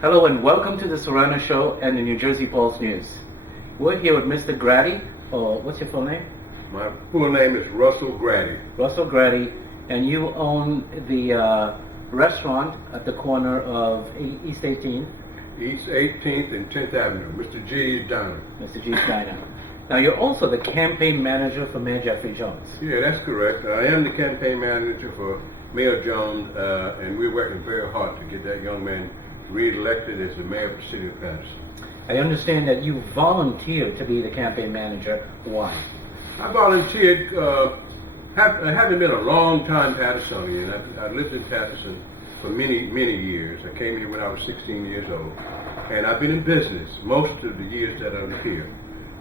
Hello and welcome to the Sirrano Show and the New Jersey Pulse News. We're here with Mr. Graddy, or what's your full name? My full name is Russell Graddy. Russell Graddy, and you own the restaurant at the corner of East 18th. East 18th and 10th Avenue, Mr. G's Diner. Mr. G's Diner. Now you're also the campaign manager for Mayor Jeffery Jones. Yeah, that's correct. I am the campaign manager for Mayor Jones, and we're working very hard to get that young man re-elected as the mayor of the city of Paterson. I understand that you volunteered to be the campaign manager. Why? I volunteered, having been a long time Patersonian. I lived in Paterson for many, many years. I came here when I was 16 years old. And I've been in business most of the years that I was here.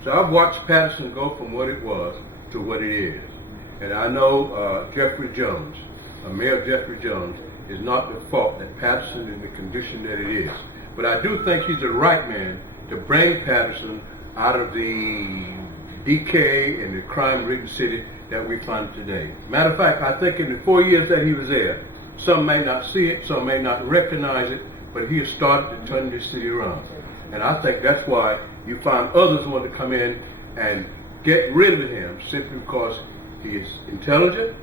So I've watched Paterson go from what it was to what it is. And I know Jeffery Jones, Mayor Jeffery Jones, is not the fault that Paterson is in the condition that it is. But I do think he's the right man to bring Paterson out of the decay and the crime-ridden city that we find today. Matter of fact, I think in the 4 years that he was there, some may not see it, some may not recognize it, but he has started to turn this city around. And I think that's why you find others want to come in and get rid of him simply because he is intelligent,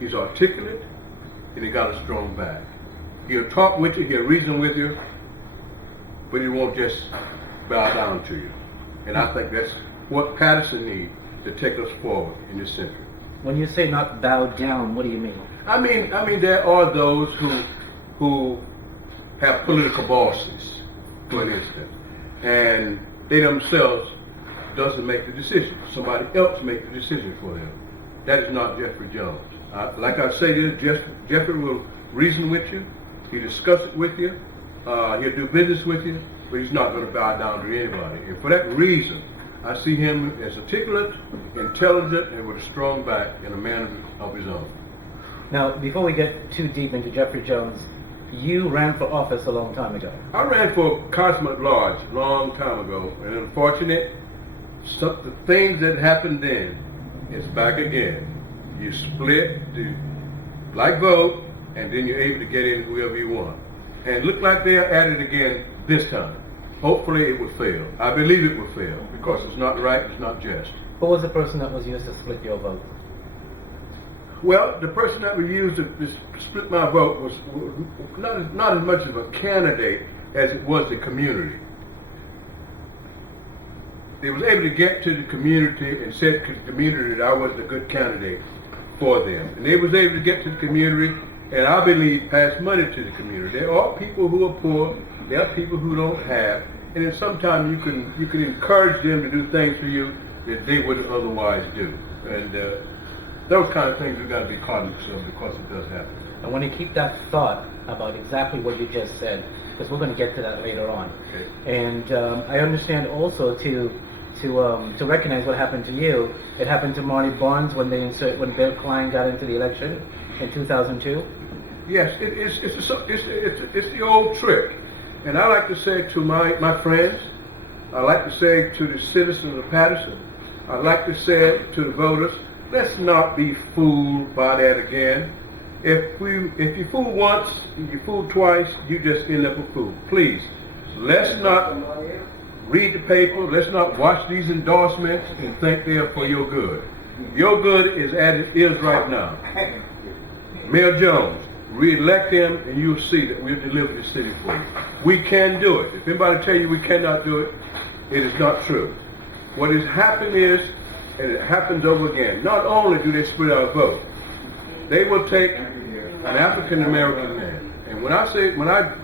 he's articulate, and he got a strong back. He'll talk with you, he'll reason with you, but he won't just bow down to you. And I think that's what Paterson needs to take us forward in this century. When you say not bow down, what do you mean? I mean there are those who have political bosses, for instance, and they themselves doesn't make the decision. Somebody else makes the decision for them. That is not Jeffery Jones. Like I say, Jeffery will reason with you, he'll discuss it with you, he'll do business with you, but he's not going to bow down to anybody. And for that reason, I see him as articulate, intelligent, and with a strong back and a man of his own. Now, before we get too deep into Jeffery Jones, you ran for office a long time ago. I ran for councilman at large a long time ago, and unfortunately, the things that happened then is back again. You split the black vote, and then you're able to get in whoever you want. And it looked like they're at it again this time. Hopefully it will fail. I believe it will fail, because it's not right, it's not just. Who was the person that was used to split your vote? Well, the person that was used to split my vote was not as much of a candidate as it was the community. They was able to get to the community and said to the community that I wasn't a good candidate for them. And they was able to get to the community and I believe pass money to the community. There are people who are poor, there are people who don't have, and then sometimes you can encourage them to do things for you that they wouldn't otherwise do. And those kind of things we've got to be cognizant of because it does happen. I want to keep that thought about exactly what you just said, because we're going to get to that later on. Okay. And I understand also to recognize what happened to you. It happened to Marty Barnes when Bill Klein got into the election in 2002. Yes, it's the old trick. And I like to say to my friends, I like to say to the citizens of Paterson, I like to say to the voters, let's not be fooled by that again. If you fool once, you fool twice, you just end up a fool. Please, let's not read the paper, let's not watch these endorsements and think they are for your good. Your good is as it is right now. Mayor Jones, re-elect him and you'll see that we'll deliver the city for you. We can do it. If anybody tell you we cannot do it, it is not true. What has happened is, and it happens over again, not only do they split our vote, they will take an African American man. And when I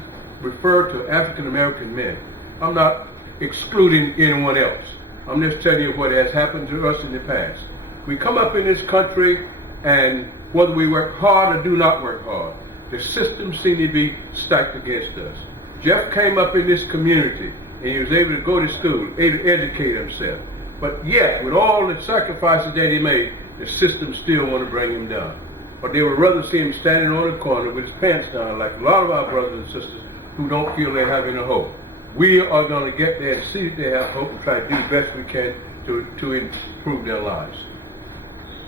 refer to African American men, I'm not excluding anyone else. I'm just telling you what has happened to us in the past. We come up in this country, and whether we work hard or do not work hard, the system seems to be stacked against us. Jeff came up in this community, and he was able to go to school, able to educate himself. But yet, with all the sacrifices that he made, the system still want to bring him down. But they would rather see him standing on the corner with his pants down, like a lot of our brothers and sisters who don't feel they have any hope. We are going to get there and see that they have hope and try to do the best we can to improve their lives.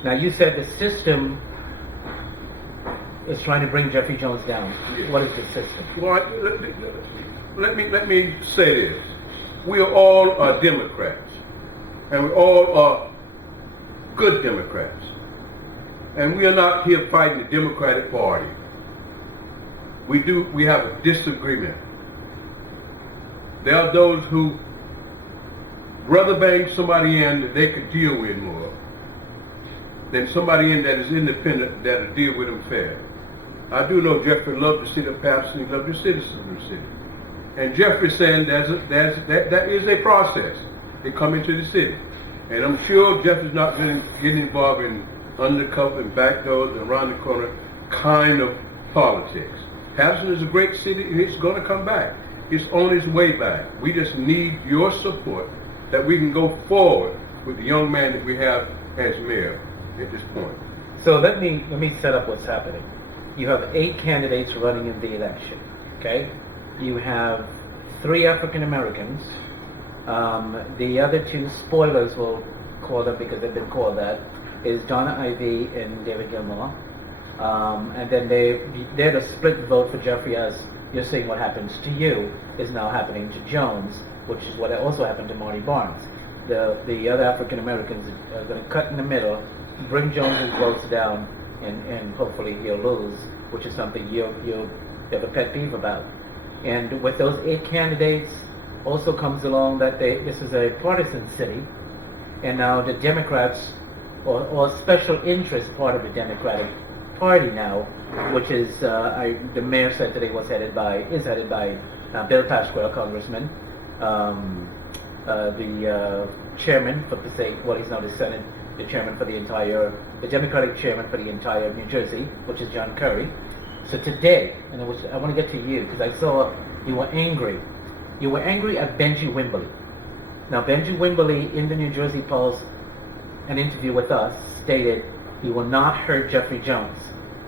Now, you said the system is trying to bring Jeffrey Jones down. Yes. What is the system? Well, let me say this. We are all Democrats, and we all are good Democrats. And we are not here fighting the Democratic Party. We have a disagreement. There are those who rather bang somebody in that they could deal with more than somebody in that is independent that'll deal with them fair. I do know Jeffrey loved the city of Paterson. He loved the citizens of the city. And Jeffrey saying that is a process to come into the city. And I'm sure Jeffrey's not getting involved in undercover and back doors and around the corner kind of politics. Paterson is a great city, and it's going to come back. It's on its way back. We just need your support that we can go forward with the young man that we have as mayor at this point. So let me set up what's happening. You have 8 candidates running in the election. Okay, you have 3 African Americans. The other 2 spoilers, we'll call them because they've been called that, is Donna Ivey and David Gilmore. And then they're the split vote for Jeffrey, as you're seeing what happens to you is now happening to Jones, which is what also happened to Marty Barnes. The other African Americans are going to cut in the middle, bring Jones's votes down, and hopefully he'll lose, which is something you have a pet peeve about. And with those 8 candidates, also comes along that this is a partisan city, and now the Democrats, or special interest part of the Democratic Party now, which is the mayor said today is headed by Bill Pasquale, Congressman, the chairman for he's now the Senate, the chairman for the Democratic chairman for the entire New Jersey, which is John Kerry. So today, and I want to get to you because I saw you were angry. You were angry at Benji Wimberly. Now, Benji Wimberly in the New Jersey Post, an interview with us, stated, "He will not hurt Jeffrey Jones.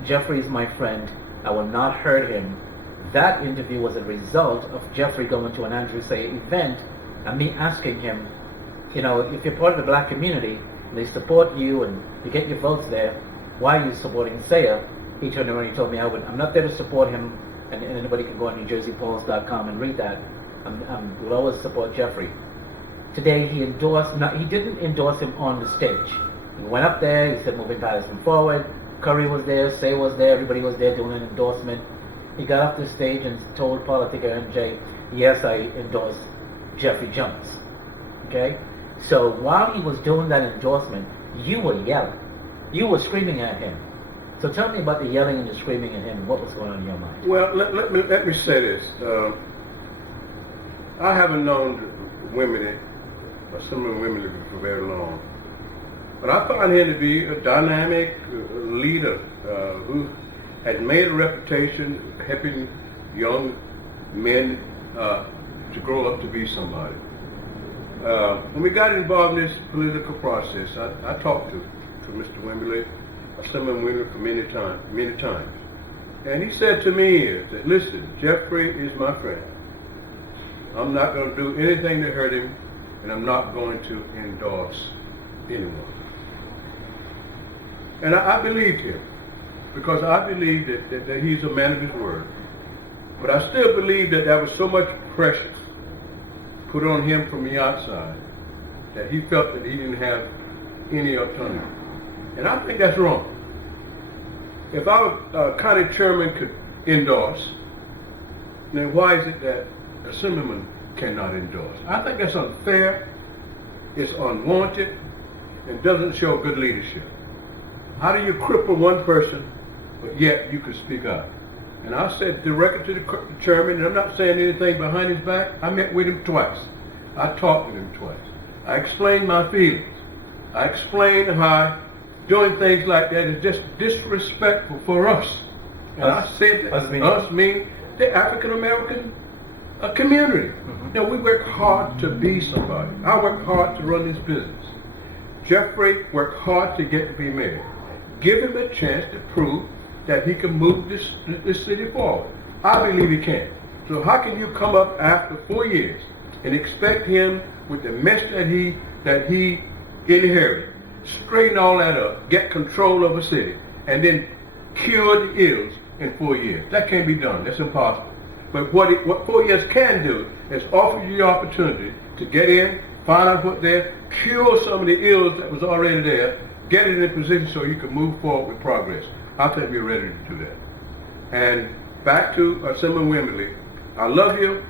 Jeffrey is my friend. I will not hurt him." That interview was a result of Jeffrey going to an Andrew Sayer event and me asking him, if you're part of the black community, and they support you and you get your votes there, why are you supporting Sayer? He turned around and he told me, I'm not there to support him, and anybody can go on NewJerseyPolls.com and read that. We'll always support Jeffrey. Today he didn't endorse him on the stage. He went up there, he said moving Paterson forward. Curry was there, Say was there, everybody was there doing an endorsement. He got up the stage and told Politica NJ, yes, I endorse Jeffrey Jones. Okay? So while he was doing that endorsement, you were yelling. You were screaming at him. So tell me about the yelling and the screaming at him. What was going on in your mind? Well, let me say this. I haven't known women, or some of the women for very long. But I found him to be a dynamic leader who had made a reputation helping young men to grow up to be somebody. When we got involved in this political process, I talked to Mr. Wimberly, Assemblyman Wimberly, for many times. And he said to me, that, listen, Jeffrey is my friend. I'm not going to do anything to hurt him, and I'm not going to endorse anyone. And I believed him, because I believed that he's a man of his word. But I still believe that there was so much pressure put on him from the outside that he felt that he didn't have any autonomy. And I think that's wrong. If our county chairman could endorse, then why is it that Assemblyman cannot endorse? I think that's unfair, it's unwanted, and doesn't show good leadership. How do you cripple one person, but yet you can speak up? And I said directly to the chairman, and I'm not saying anything behind his back, I met with him twice. I talked with him twice. I explained my feelings. I explained how doing things like that is just disrespectful for us. And I said that us mean the African American community. Mm-hmm. We work hard to be somebody. I work hard to run this business. Jeffrey worked hard to get to be mayor. Give him a chance to prove that he can move this city forward. I believe he can. So how can you come up after 4 years and expect him with the mess that he inherited, straighten all that up, get control of a city, and then cure the ills in 4 years. That can't be done. That's impossible. But what 4 years can do is offer you the opportunity to get in, find out what there, cure some of the ills that was already there, get it in a position so you can move forward with progress. I think we're ready to do that. And back to Assemblyman Wimberly, I love you,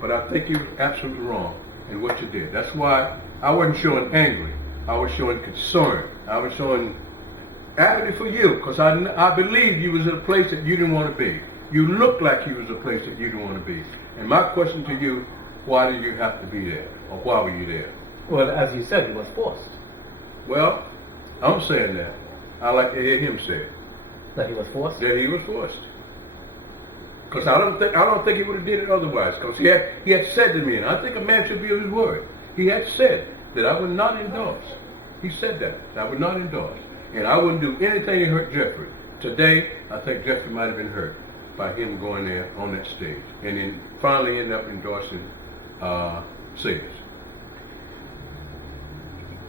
but I think you were absolutely wrong in what you did. That's why I wasn't showing angry. I was showing concern. I was showing apathy for you, because I believed you was in a place that you didn't want to be. You looked like you was a place that you didn't want to be. And my question to you, why did you have to be there? Or why were you there? Well, as you said, he was forced. Well, I'm saying that. I like to hear him say it. That he was forced? That he was forced. Because I don't think he would have did it otherwise. Because he had said to me, and I think a man should be of his word. He had said that I would not endorse. He said that I would not endorse, and I wouldn't do anything to hurt Jeffery. Today, I think Jeffery might have been hurt by him going there on that stage, and then finally end up endorsing Sayers.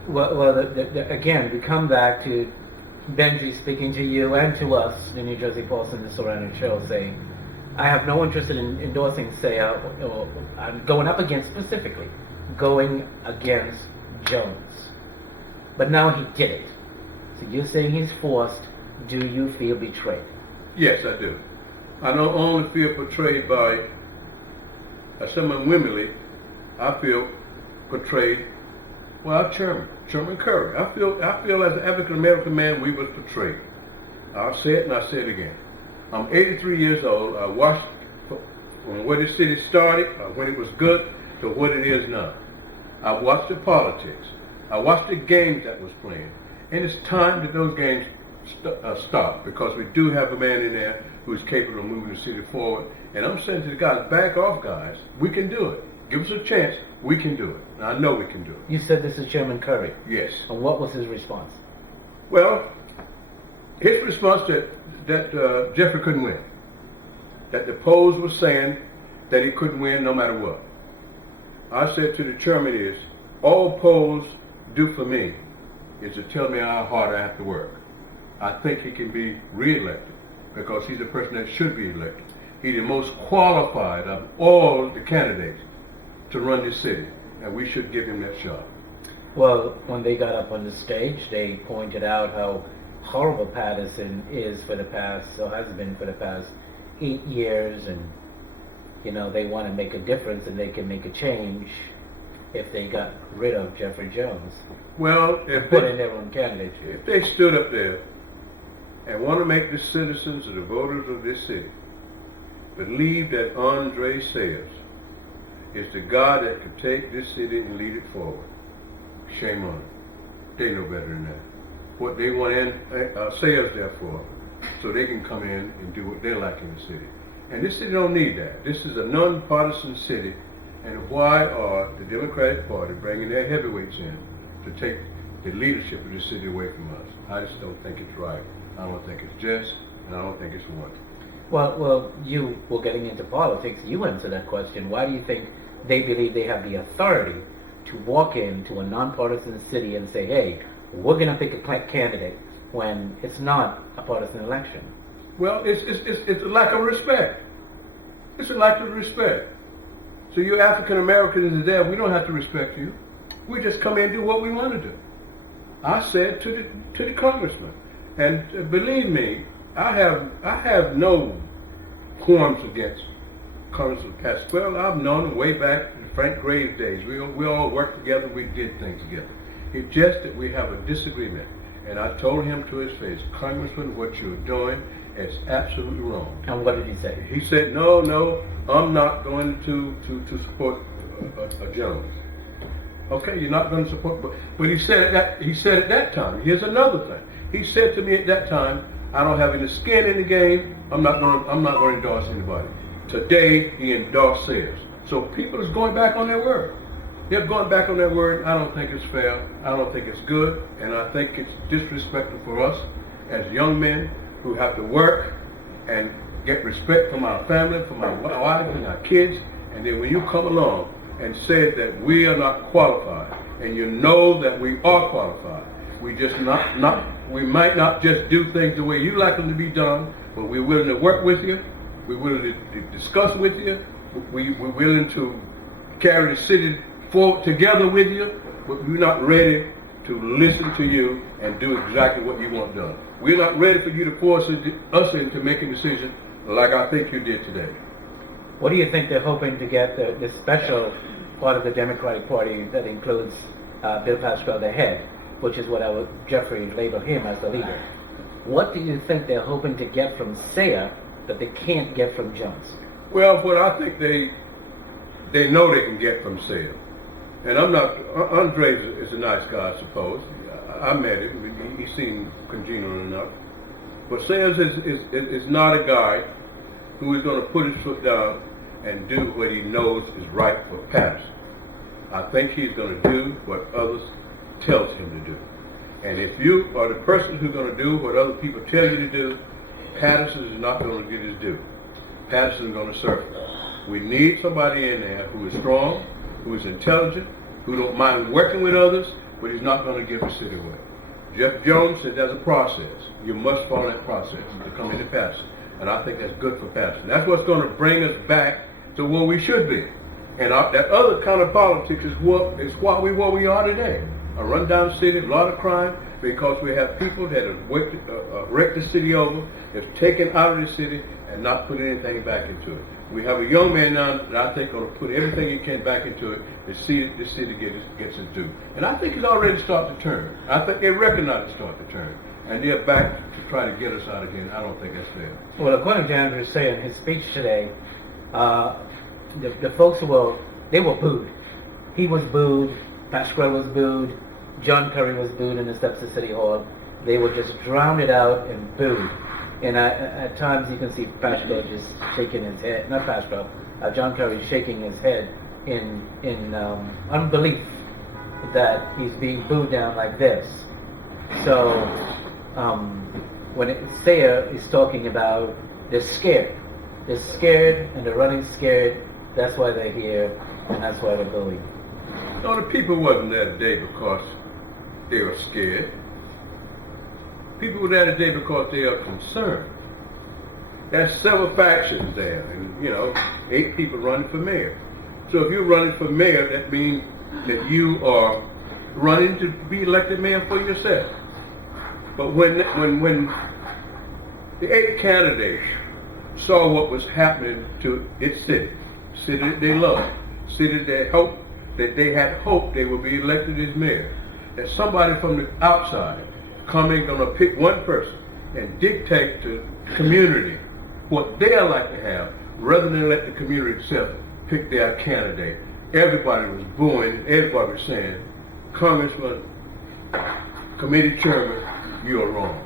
Well, again, we come back to Benji speaking to you and to us, the New Jersey Post and the Sirrano Show, saying, I have no interest in endorsing Sayers, or going up against, specifically, going against Jones. But now he did it. So you're saying he's forced. Do you feel betrayed? Yes, I do. I don't only feel betrayed by Assemblyman Wimberly. I feel betrayed by our chairman, Chairman Curry. I feel as an African American man, we were betrayed. I'll say it and I'll say it again. I'm 83 years old. I watched from where the city started, when it was good, to what it is now. I watched the politics. I watched the games that was playing. And it's time that those games stop, because we do have a man in there who's capable of moving the city forward. And I'm saying to the guys, back off, guys. We can do it. Give us a chance. We can do it. And I know we can do it. You said this is Chairman Curry. Yes. And what was his response? Well, his response that Jeffery couldn't win. That the polls were saying that he couldn't win no matter what. I said to the chairman is, all polls do for me is to tell me how hard I have to work. I think he can be re-elected because he's the person that should be elected. He's the most qualified of all the candidates to run this city, and we should give him that shot. Well, when they got up on the stage, they pointed out how horrible Paterson is for the past, or has been for the past 8 years, and they want to make a difference, and they can make a change if they got rid of Jeffery Jones. Well, if put in their own candidate. If they stood up there and want to make the citizens or the voters of this city believe that Andre Sayers is the guy that could take this city and lead it forward, shame on them. They know better than that. What they want Sayers there for, so they can come in and do what they like in the city. And this city don't need that. This is a non-partisan city. And why are the Democratic Party bringing their heavyweights in to take the leadership of the city away from us? I just don't think it's right. I don't think it's just, and I don't think it's one. Well, you were getting into politics. You answered that question. Why do you think they believe they have the authority to walk into a nonpartisan city and say, hey, we're going to pick a candidate when it's not a partisan election? Well, it's a lack of respect. It's a lack of respect. So you African Americans are there, we don't have to respect you. We just come in and do what we want to do. I said to the congressman, and believe me, I have no qualms against Congressman Pasquale. I've known him way back in Frank Graves days. We all worked together, we did things together. It's just that we have a disagreement. And I told him to his face, Congressman, what you're doing is absolutely wrong. And what did he say? He said, no, I'm not going to support Jones. Okay, you're not going to support, but he said at that time. Here's another thing. He said to me at that time, I don't have any skin in the game. I'm not going to endorse anybody. Today he endorsed Sayers. So people is going back on their word. They're going back on their word. I don't think it's fair. I don't think it's good, and I think it's disrespectful for us as young men who have to work and get respect from our family, from our wives and our kids. And then when you come along and say that we are not qualified, and you know that we are qualified, we just not We might not just do things the way you like them to be done, but we're willing to work with you. We're willing to discuss with you. We're willing to carry the city forward together with you, but we're not ready to listen to you and do exactly what you want done. We're not ready for you to force us into making decisions like I think you did today. What do you think they're hoping to get the special part of the Democratic Party that includes Bill Pascrell, the head, which is what Jeffrey labeled him as the leader? What do you think they're hoping to get from Sayre that they can't get from Jones? Well, what I think they know they can get from Sayre. And I'm not, Andre is a nice guy, I suppose. I met him, he seemed congenial enough. But Sayers is not a guy who is going to put his foot down and do what he knows is right for Paterson. I think he's going to do what others tells him to do. And if you are the person who's going to do what other people tell you to do, Paterson is not going to get his due. Paterson is going to serve. We need somebody in there who is strong, who is intelligent, who don't mind working with others, but he's not going to give the city away. Jeff Jones said there's a process. You must follow that process to come into Paterson. And I think that's good for Paterson. That's what's going to bring us back to where we should be. And that other kind of politics is where we are today. A rundown city, a lot of crime, because we have people that have wrecked the city over, have taken out of the city, and not put anything back into it. We have a young man now that I think going to put everything he can back into it to see that the city gets its due. And I think it's already starting to turn. I think they recognize it's starting to turn. And they're back to try to get us out again. I don't think that's fair. Well, according to Andrew Sayre in his speech today, the folks were booed. He was booed, Pascrell was booed, John Curry was booed in the steps of City Hall. They were just drowned out and booed. And at times you can see Pascrell just shaking his head, not Pascrell, John Curry shaking his head in unbelief that he's being booed down like this. So when Sayre is talking about they're scared and they're running scared, that's why they're here and that's why they're booing. No, the people wasn't there today because they were scared. People were there today because they are concerned. There's several factions there, and 8 people running for mayor. So if you're running for mayor, that means that you are running to be elected mayor for yourself. But when the 8 candidates saw what was happening to its city that they loved, city that they had hoped they would be elected as mayor, that somebody from the outside coming going to pick one person and dictate to the community what they'd like to have, rather than let the community itself pick their candidate. Everybody was booing, everybody was saying, Congressman, committee chairman, you are wrong.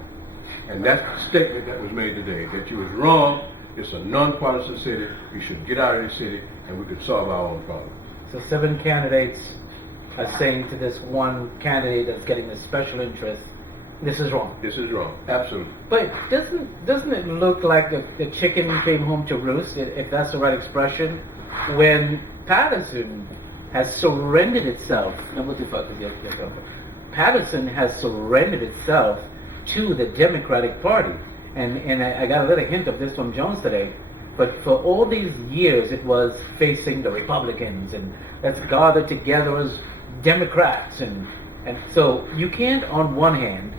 And that's the statement that was made today, that you was wrong. It's a non-partisan city. You should get out of the city and we could solve our own problems. So 7 candidates are saying to this one candidate that's getting the special interest, this is wrong. This is wrong, absolutely. But doesn't it look like the chicken came home to roost, if that's the right expression, when Paterson has surrendered itself, Paterson has surrendered itself to the Democratic Party. And I got a little hint of this from Jones today, but for all these years it was facing the Republicans and let's gather together as Democrats. And so you can't on one hand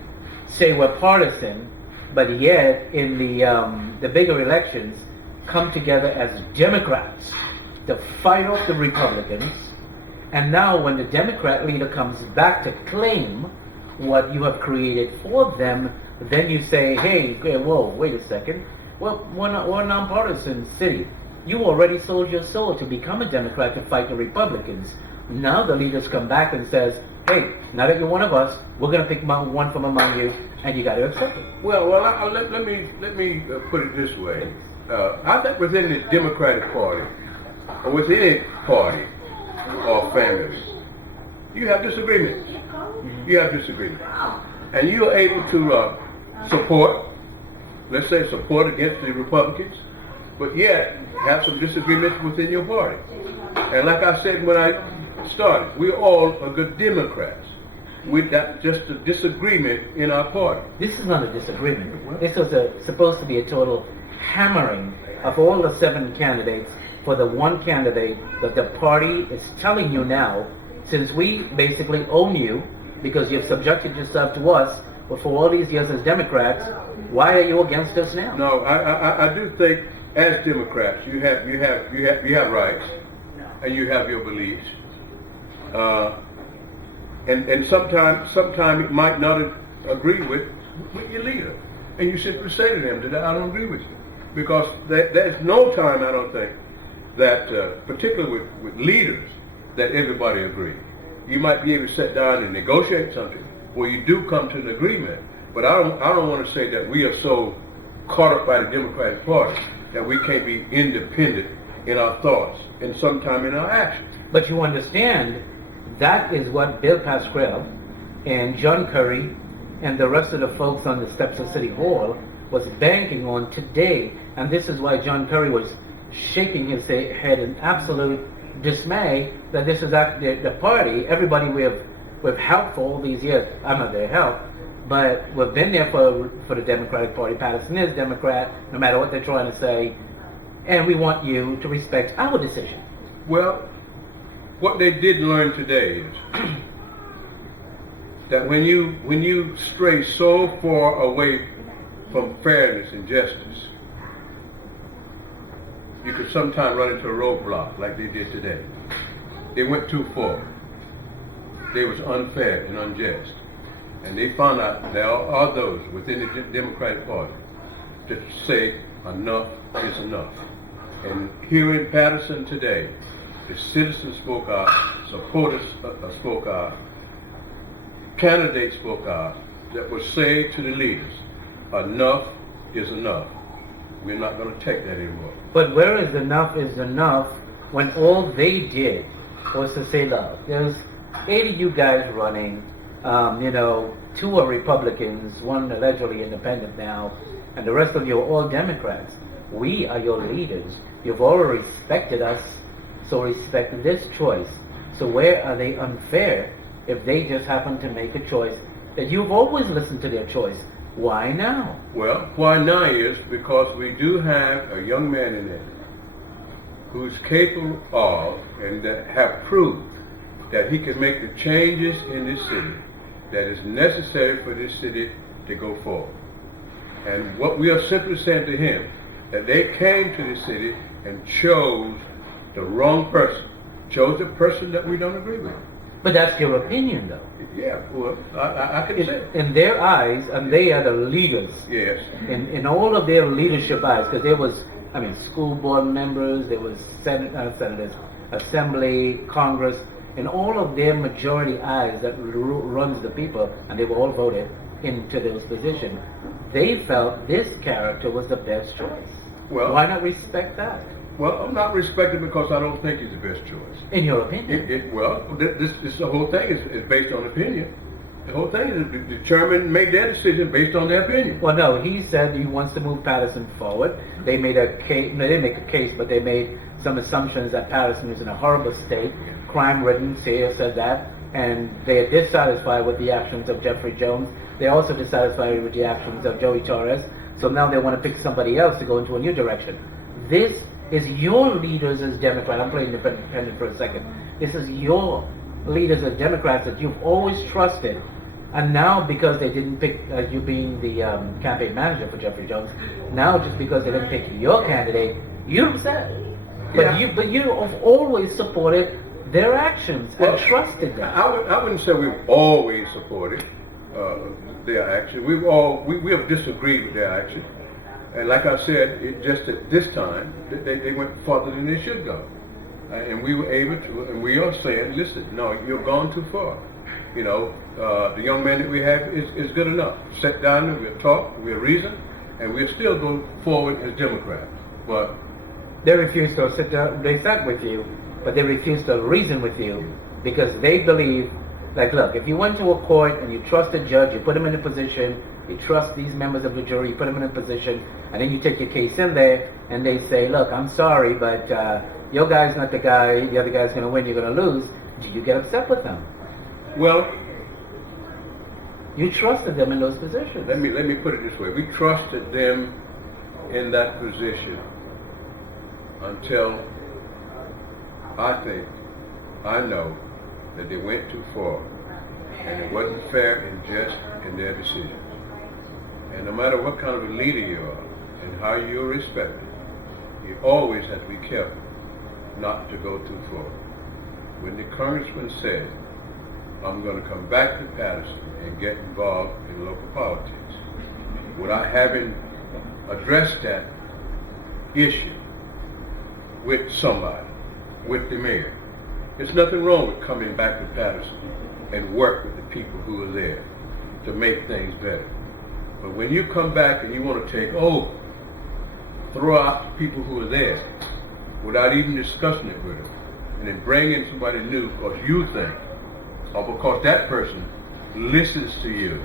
say we're partisan, but yet in the bigger elections come together as Democrats to fight off the Republicans. And now when the Democrat leader comes back to claim what you have created for them, then you say, hey, whoa, wait a second. Well, we're a nonpartisan city. You already sold your soul to become a Democrat to fight the Republicans. Now the leaders come back and says, hey, now that you're one of us, we're going to pick one from among you, and you got to accept it. Well, let me put it this way. I think within the Democratic Party, or with any party or family, you have disagreements. You have disagreements. And you are able to support against the Republicans, but yet have some disagreements within your party. And like I said when I started, we all are good Democrats. with that just a disagreement in our party. This is not a disagreement. This was supposed to be a total hammering of all the 7 candidates for the one candidate that the party is telling you now, since we basically own you because you've subjected yourself to us for all these years as Democrats, why are you against us now? No, I do think as Democrats you have rights and you have your beliefs, and sometimes you might not agree with your leader, and you simply say to them that I don't agree with you, because there's no time, I don't think, that particularly with leaders, that everybody agrees. You might be able to sit down and negotiate something where you do come to an agreement, but I don't want to say that we are so caught up by the Democratic Party that we can't be independent in our thoughts and sometime in our actions. But you understand, that is what Bill Pascrell and John Kerry and the rest of the folks on the steps of City Hall was banking on today, and this is why John Kerry was shaking his head in absolute dismay that this is actually the party. Everybody we've helped for all these years. I'm not their help, but we've been there for the Democratic Party. Paterson is Democrat, no matter what they're trying to say, and we want you to respect our decision. Well, what they did learn today is that when you stray so far away from fairness and justice, you could sometimes run into a roadblock like they did today. They went too far. They was unfair and unjust. And they found out there are those within the Democratic Party that say enough is enough. And here in Paterson today, the citizens spoke out, supporters spoke out, candidates spoke out, that would say to the leaders, enough is enough. We're not going to take that anymore. But where is enough when all they did was to say, look, there's 80 you guys running, 2 are Republicans, 1 allegedly independent now, and the rest of you are all Democrats. We are your leaders. You've already respected us, so respect this choice. So where are they unfair if they just happen to make a choice that you've always listened to their choice? Why now? Well, why now is because we do have a young man in there who's capable of and that have proved that he can make the changes in this city that is necessary for this city to go forward. And what we are simply saying to him, that they came to this city and chose the wrong person, chose a person that we don't agree with. But that's your opinion, though. Yeah, well, I can say it. In their eyes, and they are the leaders. Yes. In all of their leadership eyes, because there was, school board members, there was senators, assembly, Congress, in all of their majority eyes that runs the people, and they were all voted into those positions, they felt this character was the best choice. Well, why not respect that? Well, I'm not respecting because I don't think he's the best choice. In your opinion? This the whole thing is based on opinion. The whole thing is the chairman made their decision based on their opinion. Well, no, he said he wants to move Paterson forward. They made a case. No, they didn't make a case, but they made some assumptions that Paterson is in a horrible state, crime-ridden. CEO said that, and they are dissatisfied with the actions of Jeffery Jones. They're also dissatisfied with the actions of Joey Torres. So now they want to pick somebody else to go into a new direction. This is your leaders as Democrats. I'm playing independent for a second. This is your leaders as Democrats that you've always trusted, and now because they didn't pick you being the campaign manager for Jeffery Jones, now just because they didn't pick your candidate, you're upset. But you have always supported their actions and trusted them. I wouldn't say we've always supported their action. We have disagreed with their action. And like I said, just at this time, they went farther than they should go. And we were able to, and we are saying, listen, no, you've gone too far. The young man that we have is good enough. Sit down and we'll talk, we'll reason, and we'll still go forward as Democrats. But they refuse to sit down, they sat with you, but they refuse to reason with you because they believe, like, look, if you went to a court and you trust a judge, you put him in a position, you trust these members of the jury, you put them in a position, and then you take your case in there, and they say, look, I'm sorry, but your guy's not the guy, the other guy's going to win, you're going to lose. Do you get upset with them? Well, You trusted them in those positions. Let me put it this way. We trusted them in that position until I know that they went too far and it wasn't fair and just in their decisions. And no matter what kind of a leader you are and how you're respected, you always have to be careful not to go too far. When the congressman said, I'm going to come back to Paterson and get involved in local politics, without having addressed that issue with somebody, with the mayor, there's nothing wrong with coming back to Paterson and work with the people who are there to make things better. But when you come back and you want to take over, throw out the people who are there without even discussing it with them, and then bring in somebody new because you think, or because that person listens to you,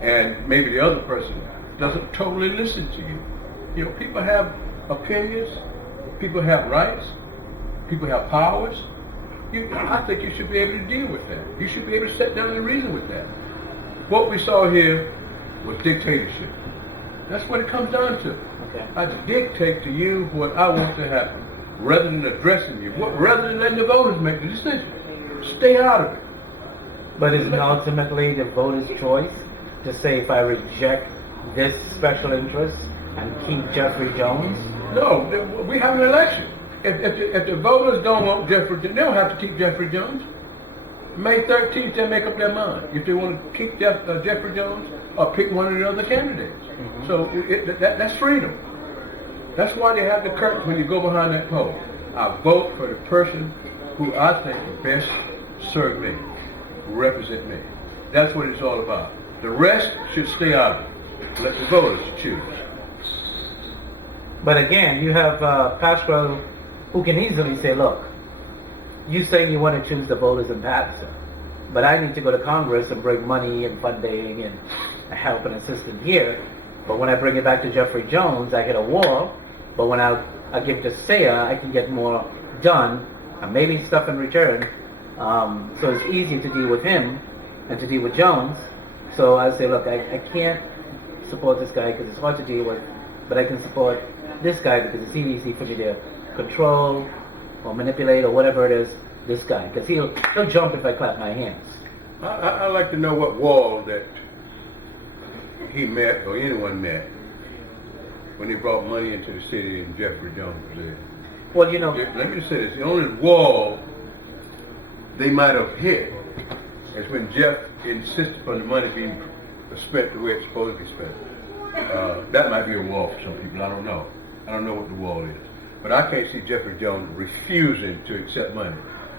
and maybe the other person doesn't totally listen to you. You know, people have opinions, people have rights, people have powers. I think you should be able to deal with that. You should be able to sit down and reason with that. What we saw here was dictatorship. That's what it comes down to. Okay. I dictate to you what I want to happen, rather than addressing you, rather than letting the voters make the decision. Stay out of it. But isn't ultimately the voter's choice to say if I reject this special interest and keep Jeffery Jones? No, we have an election. If the voters don't want Jeffery, they don't have to keep Jeffery Jones. May 13th, they make up their mind if they want to keep Jeffery Jones or pick one of the other candidates. Mm-hmm. So that's freedom. That's why they have the curtains when you go behind that pole. I vote for the person who I think will best serve me, represent me. That's what it's all about. The rest should stay out of it. Let the voters choose. But again, you have Pasquale who can easily say, look, you saying you want to choose the voters in Paterson, but I need to go to Congress and bring money and funding and help and assistance here. But when I bring it back to Jeffery Jones, I hit a wall. But when I give to Saya, I can get more done and maybe stuff in return. So it's easy to deal with him and to deal with Jones. So I say, look, I can't support this guy because it's hard to deal with, but I can support this guy because it's easy for me to control or manipulate or whatever it is, this guy, because he'll jump if I clap my hands. I'd like to know what wall that he met or anyone met when he brought money into the city and Jeffery Jones was there. Well, you know, let me just say this: the only wall they might have hit is when Jeff insisted upon the money being spent the way it's supposed to be spent. That might be a wall for some people. I don't know. I don't know what the wall is. But I can't see Jeffery Jones refusing to accept money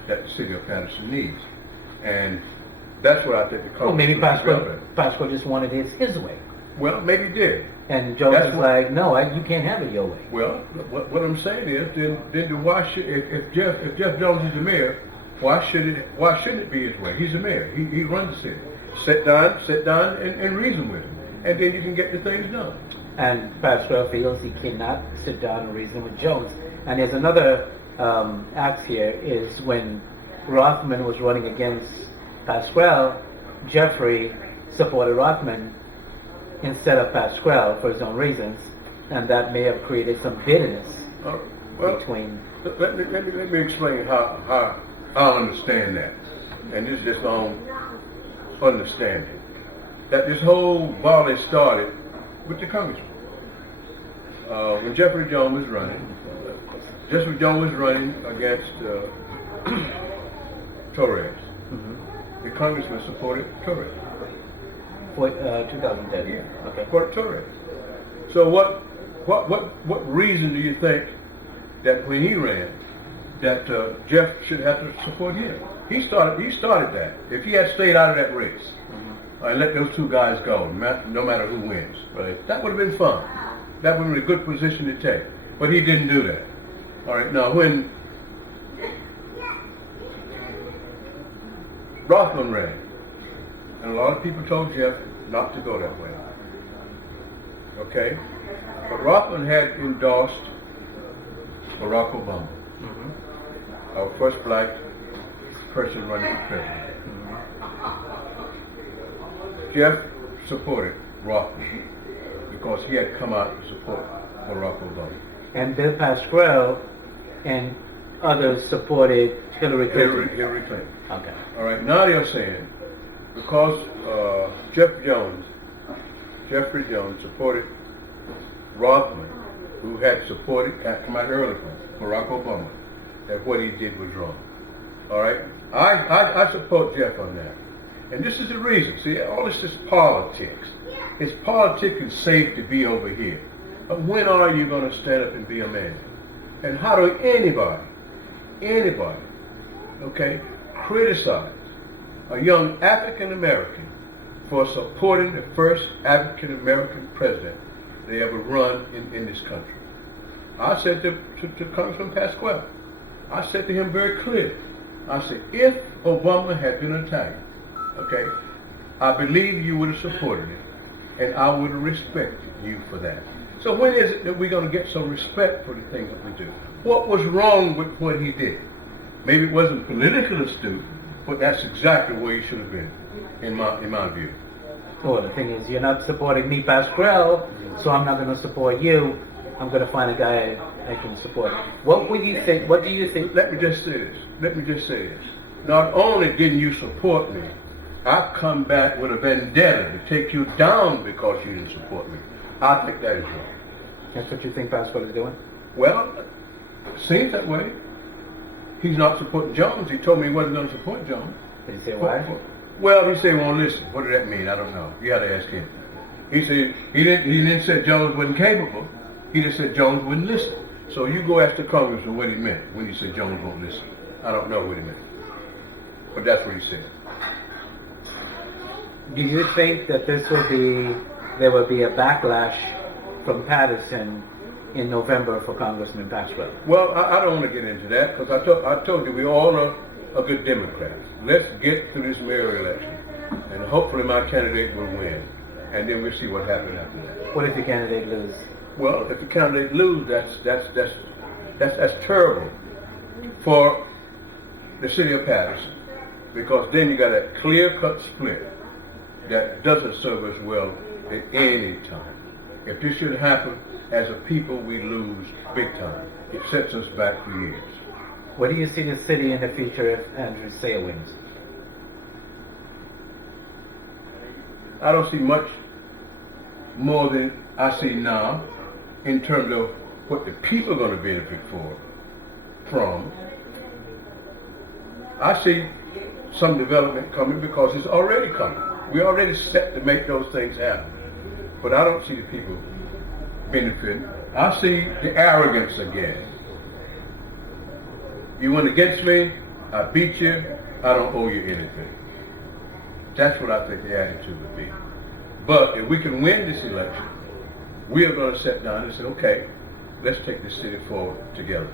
that the city of Paterson needs. And that's what I think the Congress. Well, maybe Pasquale just wanted it his way. Well, maybe he did. And Jones was like, no, you can't have it your way. Well, what I'm saying is, then why should if Jeff Jones is the mayor, why shouldn't it be his way? He's the mayor. He runs the city. Sit down and reason with him, and then you can get the things done. And Pasquale feels he cannot sit down and reason with Jones. And there's another act here is when Rothman was running against Pasquale, Jeffrey supported Rothman instead of Pasquale for his own reasons, and that may have created some bitterness between. Let me explain how I understand that, and this is just on understanding that this whole volley started with the congressman. When Jeffery Jones was running, against Torres. Mm-hmm. The congressman supported Torres. 2010. Yeah. Okay. Supported Torres. So what reason do you think that when he ran, that Jeff should have to support him? He started that. If he had stayed out of that race, mm-hmm. And let those two guys go, no matter who wins, right? That would have been fun. That would have been a good position to take. But he didn't do that. All right. Now, when Rothman ran, and a lot of people told Jeff not to go that way. Okay? But Rothman had endorsed Barack Obama, mm-hmm. our first black person running for president. Mm-hmm. Jeff supported Rothman because he had come out to support Barack Obama. And Bill Pascrell and others supported Hillary Clinton. Hillary Clinton. Okay. All right. Now they're saying because Jeffery Jones supported Rothman, who had supported, come out earlier, Barack Obama, that what he did was wrong. All right? I support Jeff on that. And this is the reason. See, all this is politics. It's politics and safe to be over here. But when are you going to stand up and be a man? And how do anybody, okay, criticize a young African American for supporting the first African American president they ever run in this country? I said to Congressman Pasquale, I said to him very clearly, I said, if Obama had been attacked, okay, I believe you would have supported it, and I would have respected you for that. So when is it that we're going to get some respect for the things that we do? What was wrong with what he did? Maybe it wasn't politically astute, but that's exactly where he should have been, in my view. Well, the thing is, you're not supporting me, Pascrell, so I'm not going to support you. I'm going to find a guy I can support. What would you think? What do you think? Let me just say this. Not only didn't you support me, I've come back with a vendetta to take you down because you didn't support me. I think that is wrong. That's what you think Pasquale is doing? Well, it seems that way. He's not supporting Jones. He told me he wasn't going to support Jones. Did he say why? Well, he said he won't listen. What did that mean? I don't know. You got to ask him. He said he didn't say Jones wasn't capable. He just said Jones wouldn't listen. So you go ask the congressman what he meant when he said Jones won't listen. I don't know what he meant. But that's what he said. Do you think that there will be a backlash from Paterson in November for Congressman Pasquale? Well, I don't want to get into that because I told you we all are good Democrats. Let's get through this mayor election, and hopefully my candidate will win, and then we'll see what happens after that. What if the candidate loses? Well, if the candidate loses, that's terrible for the city of Paterson, because then you got a clear-cut split that doesn't serve us well at any time. If this should happen, as a people, we lose big time. It sets us back for years. Where do you see the city in the future if Andrew Sayer wins? I don't see much more than I see now in terms of what the people are going to benefit from. I see some development coming because it's already coming. We're already set to make those things happen. But I don't see the people benefiting. I see the arrogance again. You went against me, I beat you, I don't owe you anything. That's what I think the attitude would be. But if we can win this election, we are going to sit down and say, okay, let's take this city forward together.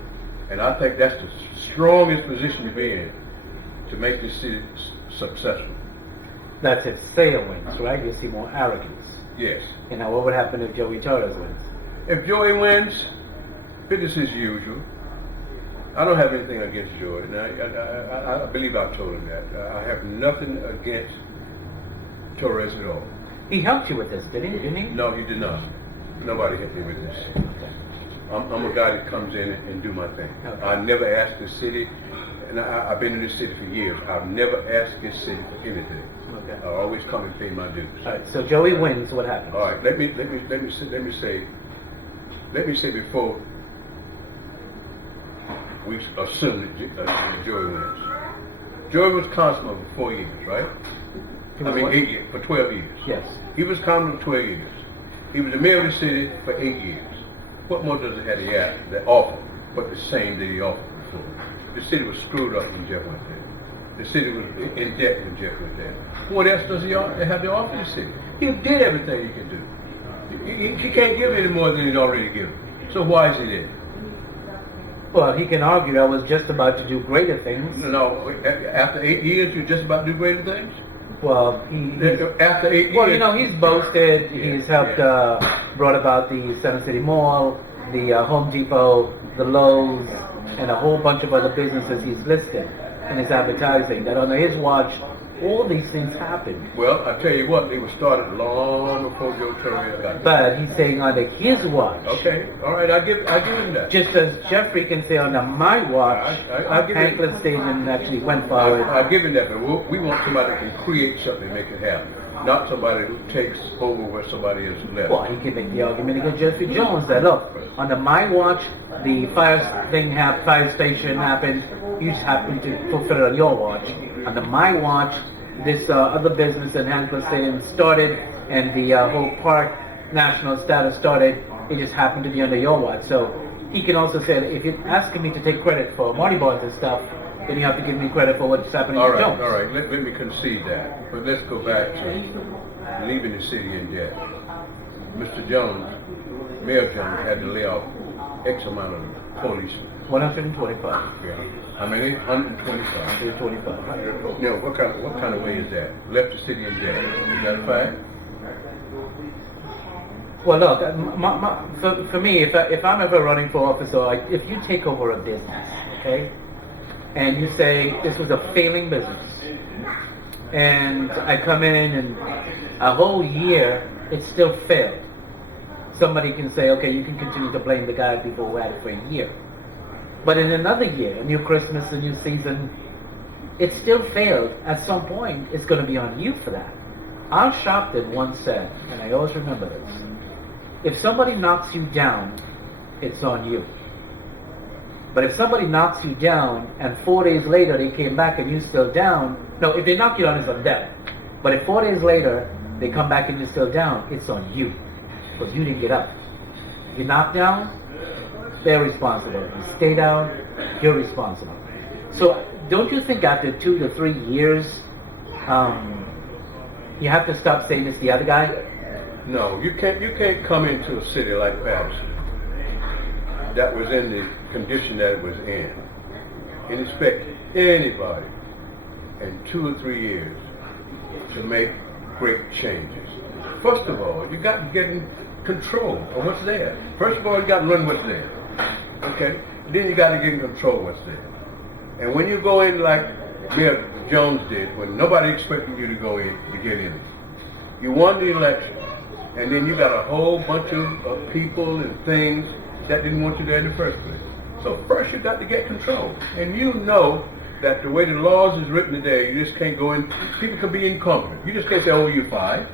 And I think that's the strongest position to be in to make this city successful. That's if Sayer wins, right? You see more arrogance. Yes. You know, what would happen if Joey Torres wins? If Joey wins, business as usual. I don't have anything against Joey. And I believe I told him that. I have nothing against Torres at all. He helped you with this, didn't he? No, he did not. Nobody helped me with this. I'm a guy that comes in and do my thing. Okay. I never asked the city, and I've been in this city for years. I've never asked this city for anything. Okay. I always come and pay my dues. All right. So Joey wins. What happens? All right. Let me say before we assume that Joey wins. Joey was constable for 4 years, right? 8 years, for 12 years. Yes. He was constable for 12 years. He was the mayor of the city for 8 years. What more does it have to ask, the offer, but the same that he offered before? The city was screwed up when Jeff went there. The city was in debt when Jeff went there. What else does he have to offer the city? He did everything he can do. He can't give any more than he's already given. So why is he there? Well, he can argue I was just about to do greater things. No, after 8 years, you're just about to do greater things? Well, after 8 years. Well, you know, he's boasted. He's helped, brought about the Center City Mall, the Home Depot, the Lowe's, and a whole bunch of other businesses he's listed in his advertising. That under his watch, All these things happened. Well, I tell you what, they were started long before Joe Torres got there. But he's saying under his watch. Okay, all right, I give him that. Just as Jeffrey can say under my watch, I give him- Hanklin Stadium actually went forward. I give him that, but we want somebody that can create something and make it happen. Not somebody who takes over where somebody else left. Well, he can make the argument against Jeffrey Jones that look, under my watch, the fire station happened. You just happened to fulfill it on your watch. Under my watch, this other business in Hanklin Stadium started, and the whole park national status started. It just happened to be under your watch. So he can also say, that if you're asking me to take credit for Marty Bonds and stuff, then you have to give me credit for what's happening to Jones. All right. Let me concede that. But let's go back to leaving the city in debt. Mr. Jones, Mayor Jones, had to lay off X amount of policemen. 125. Yeah. How many? 125. 125. You know, what kind of way is that? Left the city in debt. Is that a fact? Well, look, for me, if I'm ever running for office, or if you take over a business, okay, and you say this was a failing business, and I come in and a whole year it still failed, somebody can say, okay, you can continue to blame the guy before we had it for a year. But in another year, a new Christmas, a new season, it still failed. At some point, it's going to be on you for that. Al Sharpton once said, and I always remember this, if somebody knocks you down, it's on you. But if somebody knocks you down and 4 days later they came back and you're still down, no, if they knock you down, it's on them. But if 4 days later they come back and you're still down, it's on you. Because you didn't get up. If you knock down, they're responsible. If you stay down, you're responsible. So don't you think after 2 to 3 years, you have to stop saying it's the other guy? No, you can't come into a city like Paterson that was in the condition that it was in and expect anybody in 2 or 3 years to make great changes. First of all, you got to get in control of what's there. First of all, you got to run what's there. Okay? Then you got to get in control of what's there. And when you go in like Mayor Jones did, when nobody expected you to go in, to get in, you won the election, and then you got a whole bunch of people and things that didn't want you there in the first place. So first you got to get control. And you know that the way the laws is written today, you just can't go in. People can be incompetent. You just can't say, oh, you're fired.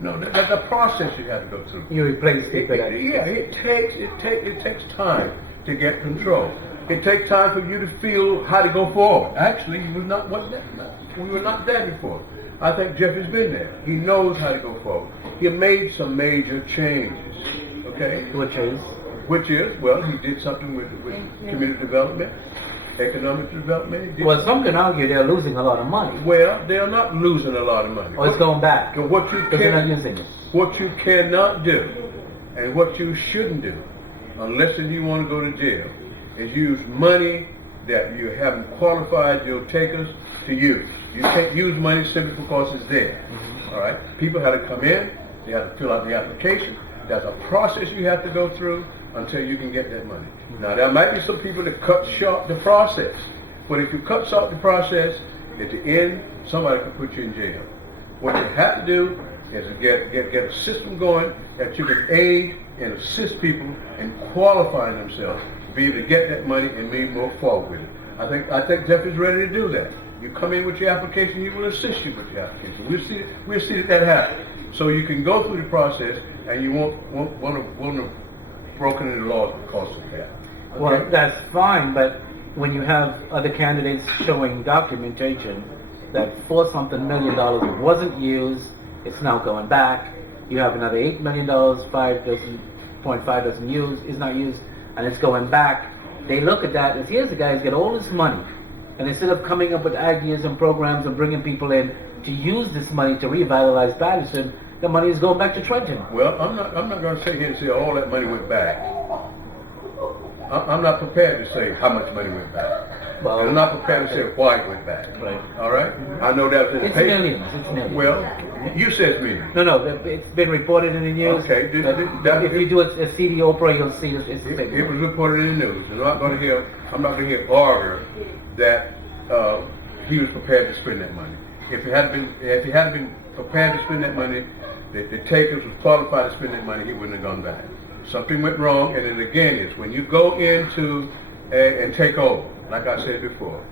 No, that's a process you have to go through. You replace people. It takes time to get control. It takes time for you to feel how to go forward. Actually, we were not there before. I think Jeffrey's been there. He knows how to go forward. He made some major changes. Okay? Which is, well, he did something with community development, economic development. Well, some can argue they're losing a lot of money. Well, they're not losing a lot of money. Or it's going back. What they're not using it. What you cannot do, and what you shouldn't do, unless if you want to go to jail, is use money that you haven't qualified your takers to use. You can't use money simply because it's there. Mm-hmm. All right? People have to come in. They have to fill out the application. There's a process you have to go through until you can get that money. Now, there might be some people that cut short the process. But if you cut short the process, at the end, somebody can put you in jail. What you have to do is get a system going that you can aid and assist people in qualifying themselves to be able to get that money and move more forward with it. I think Jeffrey's ready to do that. You come in with your application, he will assist you with your application. We'll see that happen. So you can go through the process and you won't have broken any laws because of that. Okay? Well, that's fine, but when you have other candidates showing documentation that $4-something million wasn't used, it's now going back. You have another $8 million, 5.5 doesn't use, is not used, and it's going back. They look at that as here's the guy who's got all this money, and instead of coming up with ideas and programs and bringing people in to use this money to revitalize Paterson, the money is going back to Trenton. Well, I'm not going to sit here and say all that money went back. I'm not prepared to say how much money went back. Well, I'm not prepared to say why it went back. Right. All right? I know that was in the paper. It's millions. Well, you said it's millions. No, it's been reported in the news. Okay. If you do a CD Oprah, you'll see it's the same. It was reported in the news. I'm not going to hear argue that he was prepared to spend that money. if he had been prepared to spend that money, the takers was qualified to spend that money, he wouldn't have gone back. Something went wrong, and then again is when you go into and take over, like I said before,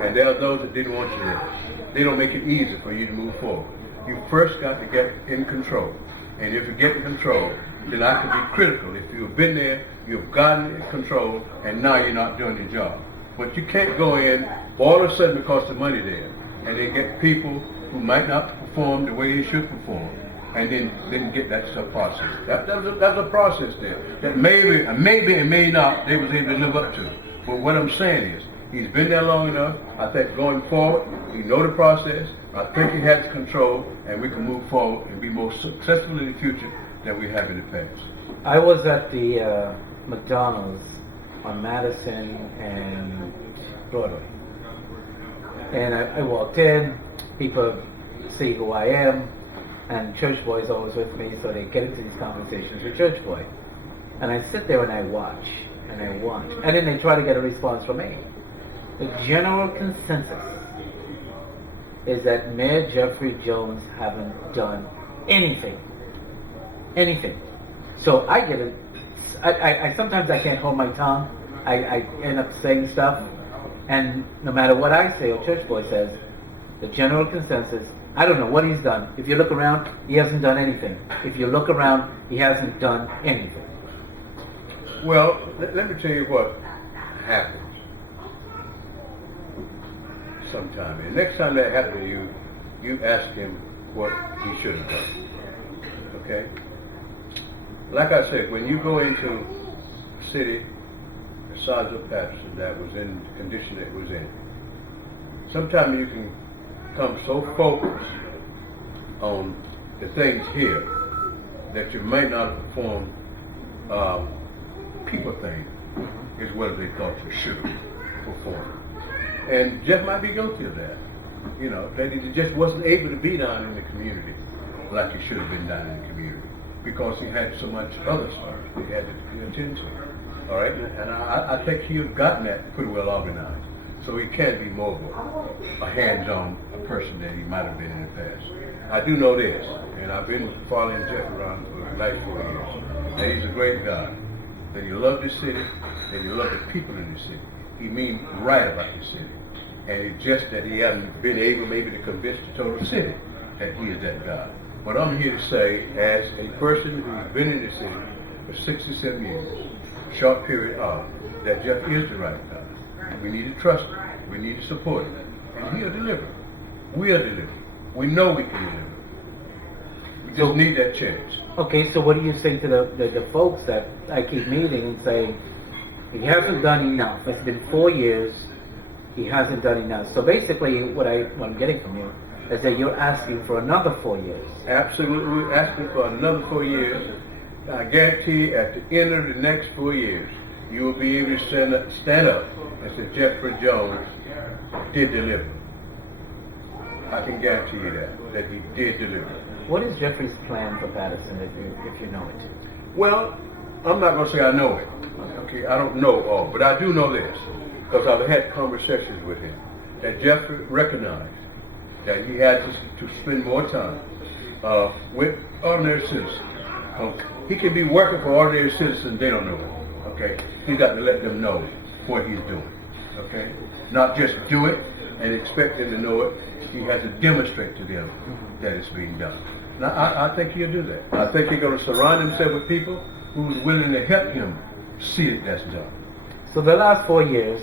and there are those that didn't want you there. They don't make it easy for you to move forward. You first got to get in control, and if you get in control, then I can be critical. If you've been there, you've gotten in control, and now you're not doing your job. But you can't go in all of a sudden because the money there, and then get people who might not perform the way they should perform, and then get that stuff processed. That's a process there that maybe and may not they was able to live up to. But what I'm saying is, he's been there long enough. I think going forward, he know the process. I think he has control, and we can move forward and be more successful in the future than we have in the past. I was at the McDonald's on Madison and Broadway, and I walked in. People see who I am, and Church Boy is always with me, so they get into these conversations with Church Boy. And I sit there and I watch, and then they try to get a response from me. The general consensus is that Mayor Jeffery Jones haven't done anything. So I get it. I sometimes I can't hold my tongue. I end up saying stuff, and no matter what I say or Church Boy says, the general consensus, I don't know what he's done. If you look around, he hasn't done anything. If you look around, he hasn't done anything. Well, let me tell you what happens sometime. And next time that happens to you, you ask him what he should have done. Okay? Like I said, when you go into a city the size of Paterson that was in the condition it was in, sometimes you can become so focused on the things here that you may not perform people things as well as they thought you should perform. And Jeff might be guilty of that. You know, that he just wasn't able to be down in the community like he should have been down in the community because he had so much other stuff he had to attend to. All right? And I think he's gotten that pretty well organized. So he can be more of a hands-on person than he might have been in the past. I do know this, and I've been following Jeff around for the last 4 years, that he's a great guy, that he loves the city, that he loves the people in the city. He means right about the city. And it's just that he hasn't been able maybe to convince the total city that he is that guy. But I'm here to say, as a person who's been in the city for 67 years, short period of, that Jeff is the right guy. We need to trust him. We need to support him. And he'll deliver. We'll deliver. We know we can deliver. We just need that chance. Okay, so what do you say to the folks that I keep meeting and saying, he hasn't done enough. It's been 4 years. He hasn't done enough. So basically, what I'm getting from you is that you're asking for another 4 years. Absolutely, we're asking for another 4 years. I guarantee at the end of the next 4 years, you will be able to stand up and say Jeffery Jones did deliver. I can guarantee you that he did deliver. What is Jeffrey's plan for Paterson, if you know it? Well, I'm not going to say I know it. Okay, I don't know all, but I do know this because I've had conversations with him that Jeffrey recognized that he had to spend more time with ordinary citizens. He can be working for ordinary citizens, they don't know it. Okay, he's got to let them know what he's doing. Okay, not just do it and expect them to know it. He has to demonstrate to them that it's being done. Now, I think he'll do that. I think he's going to surround himself with people who's willing to help him see that that's done. So the last 4 years,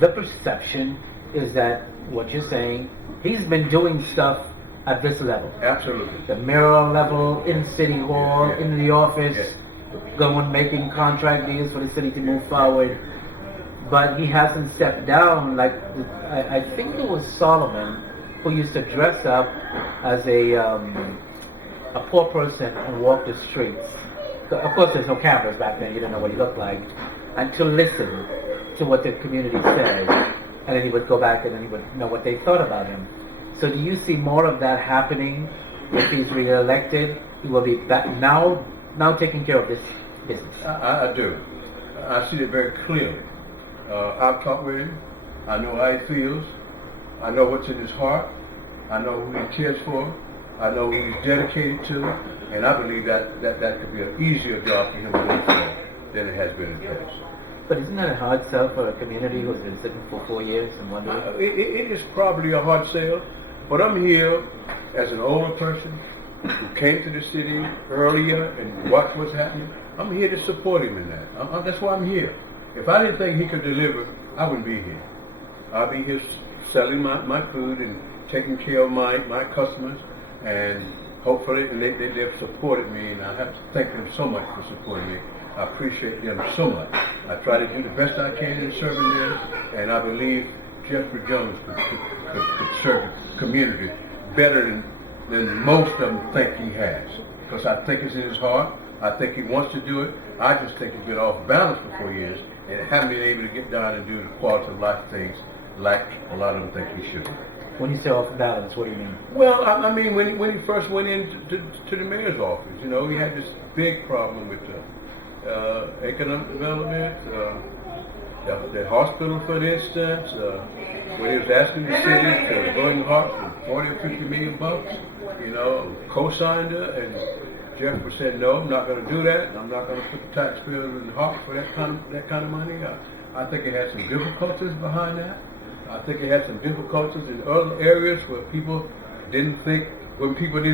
the perception is that what you're saying, he's been doing stuff at this level. Absolutely. The mayoral level, in City Hall, in the office, going making contract deals for the city to move forward. But he hasn't stepped down like, I think it was Solomon who used to dress up as a poor person and walk the streets. Of course, there's no cameras back then. You don't know what he looked like. And to listen to what the community said. And then he would go back and then he would know what they thought about him. So do you see more of that happening if he's re-elected? He will be back now taking care of this business. I do. I see it very clearly. I've talked with him. I know how he feels. I know what's in his heart. I know who he cares for. I know who he's dedicated to. And I believe that could be an easier job for him to do than it has been in the past. But isn't that a hard sell for a community who's been sitting for 4 years and wondering? It is probably a hard sale, but I'm here as an older person who came to the city earlier and watched what's happening. I'm here to support him in that. That's why I'm here. If I didn't think he could deliver, I wouldn't be here. I'll be here selling my food and taking care of my customers, and hopefully they've supported me, and I have to thank them so much for supporting me. I appreciate them so much. I try to do the best I can in serving them, and I believe Jeffery Jones could serve the community better than most of them think he has. Because I think it's in his heart. I think he wants to do it. I just think he's been off balance for 4 years and haven't been able to get down and do the quality of life things like a lot of them think he should. When you say off balance, what do you mean? Well, I mean, when he first went into the mayor's office, you know, he had this big problem with economic development, the hospital, for instance, when he was asking the city to go in the heart for 40 or 50 million bucks, you know, co-signed her, and Jeffery said, no, I'm not going to do that. I'm not going to put the taxpayers in the heart for that kind of money. I think it had some difficulties behind that. I think it had some difficulties in other areas where people didn't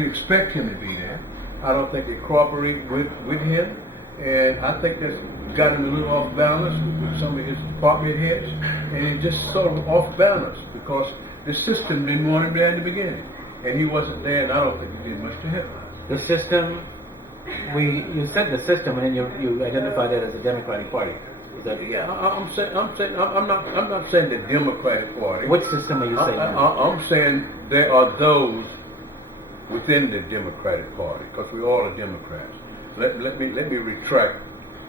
expect him to be there. I don't think they cooperate with him. And I think that's got him a little off balance with some of his department heads. And it just sort of off balance because the system didn't want him there in the beginning. And he wasn't there, and I don't think he did much to help. The system, you said the system, and then you identified it as a Democratic Party. Is that, yeah, I'm not saying the Democratic Party. What system are you saying? I'm saying there are those within the Democratic Party, because we all are Democrats. Let me retract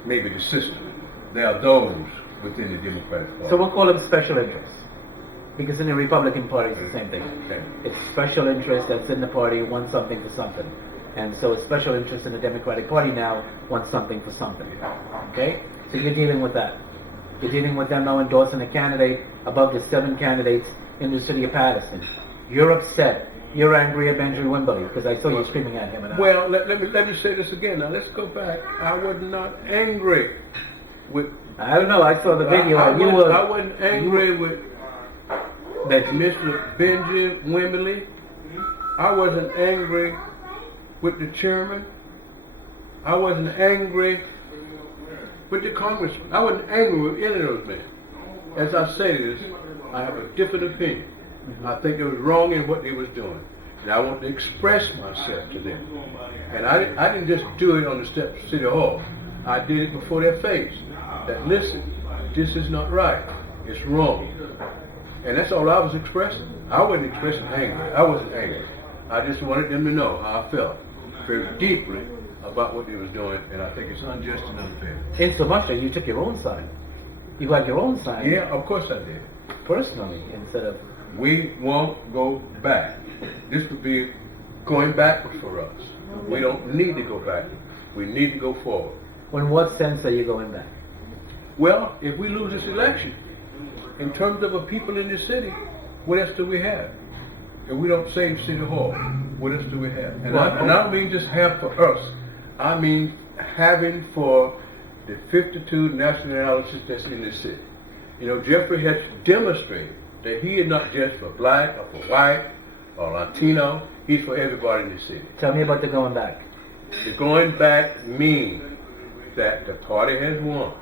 maybe the system. There are those within the Democratic Party. So we'll call them special interests. Because in the Republican Party it's the same thing. Okay. It's special interest that's in the party wants something for something. And so a special interest in the Democratic Party now wants something for something. Okay? So you're dealing with that. You're dealing with them now endorsing a candidate above the 7 candidates in the city of Paterson. You're upset. You're angry at Benjamin Wimberly because I saw you screaming at him. Well, let me say this again. Now let's go back. I was not angry with. I don't know. I saw the video. I wasn't angry with Mr. Benjamin Wimberly. I wasn't angry with the chairman. I wasn't angry with the congressman. I wasn't angry with any of those men. As I say this, I have a different opinion. I think it was wrong in what they was doing. And I want to express myself to them. And I didn't just do it on the steps of City Hall. I did it before their face. That listen, this is not right. It's wrong. And that's all I was expressing. I wasn't expressing anger. I wasn't angry. I just wanted them to know how I felt very deeply about what they was doing, and I think it's unjust and unfair. In so much that you took your own side. You got your own side. Yeah, of course I did. Personally, instead of... We won't go back. This would be going backwards for us. We don't need to go backwards. We need to go forward. In what sense are you going back? Well, if we lose this election, in terms of the people in the city, what else do we have? If we don't save City Hall, what else do we have? And I don't mean just have for us. I mean having for the 52 nationalities that's in this city. You know, Jeffery has demonstrated that he is not just for black or for white or Latino. He's for everybody in the city. Tell me about the going back. The going back means that the party has won,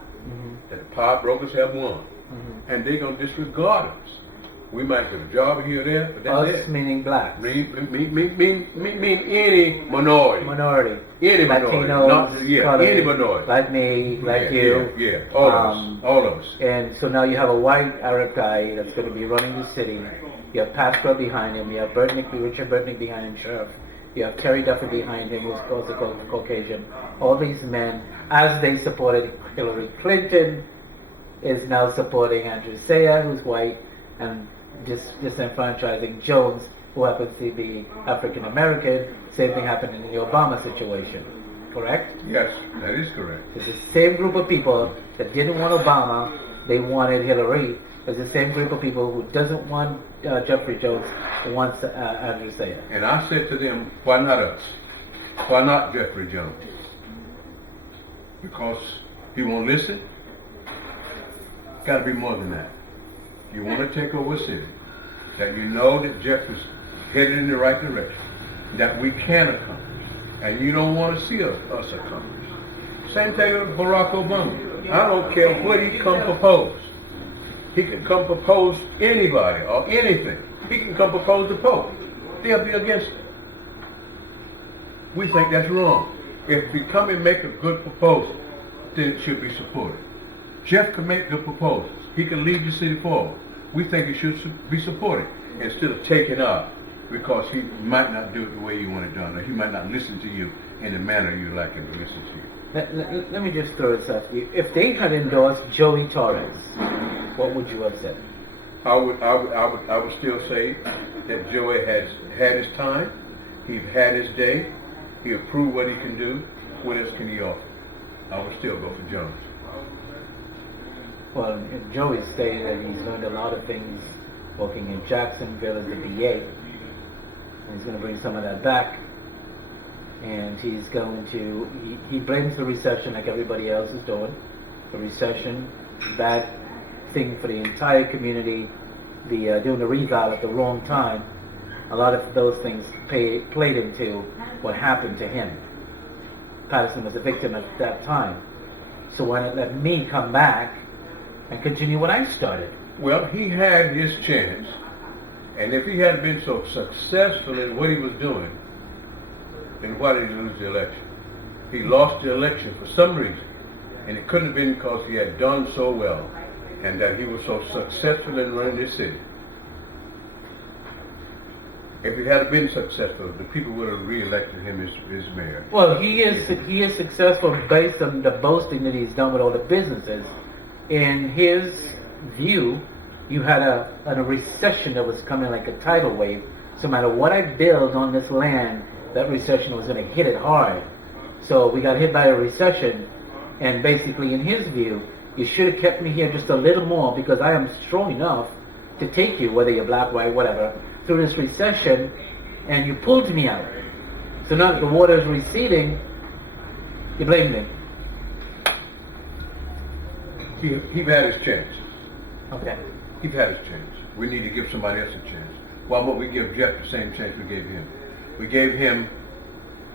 that the power brokers have won, and they're going to disregard us. We might have a job here or there, but that's us meaning blacks. Mean any minority. Minority. Any Latinos, minority. Not, any minority. Like me, like you. Yeah, all of us. And so now you have a white Arab guy that's going to be running the city. You have Pascal behind him. You have Richard Burtnick behind him, sheriff. You have Terry Duffy behind him, who's also Caucasian. All these men, as they supported Hillary Clinton, is now supporting Andrew Sayre, who's white, and disenfranchising Jones, who happens to be African American. Same thing happened in the Obama situation. Correct? Yes, that is correct. It's the same group of people that didn't want Obama they wanted Hillary. There's the same group of people who doesn't want Jeffrey Jones, who wants Andrew Sayre. And I said to them, why not us? Why not Jeffrey Jones? Because he won't listen? Got to be more than that. You want to take over a city that you know that Jeffrey's headed in the right direction, that we can accomplish, and you don't want to see us accomplish. Same thing with Barack Obama. I don't care what he come propose. He can come propose anybody or anything. He can come propose the Pope. They'll be against it. We think that's wrong. If we come and make a good proposal, then it should be supported. Jeff can make good proposals. He can lead the city forward. We think it should be supported instead of taking up because he might not do it the way you want it done, or he might not listen to you in the manner you like him to listen to you. Let me just throw this at you. If they had endorsed Joey Torres, what would you have said? I would still say that Joey has had his time. He's had his day. He proved what he can do. What else can he offer? I would still go for Jones. Well, Joey stated that he's learned a lot of things working in Jacksonville as a DA, and he's going to bring some of that back. And he's going to, he blames the recession like everybody else is doing. The recession, bad thing for the entire community, doing the reval at the wrong time. A lot of those things played into what happened to him. Paterson was a victim at that time. So why not let me come back and continue what I started? Well, he had his chance, and if he hadn't been so successful in what he was doing, then why did he lose the election? He lost the election for some reason, and it couldn't have been because he had done so well and that he was so successful in running this city. If he had been successful, the people would have re-elected him as mayor. Well, he is successful based on the boasting that he's done with all the businesses. In his view, you had a recession that was coming like a tidal wave. So no matter what I build on this land, that recession was going to hit it hard. So we got hit by a recession, and basically in his view, you should have kept me here just a little more because I am strong enough to take you, whether you're black, white, whatever, through this recession, and you pulled me out. So now that the water is receding, you blame me. He's had his chance. Okay. He's had his chance. We need to give somebody else a chance. Why won't we give Jeff the same chance we gave him? We gave him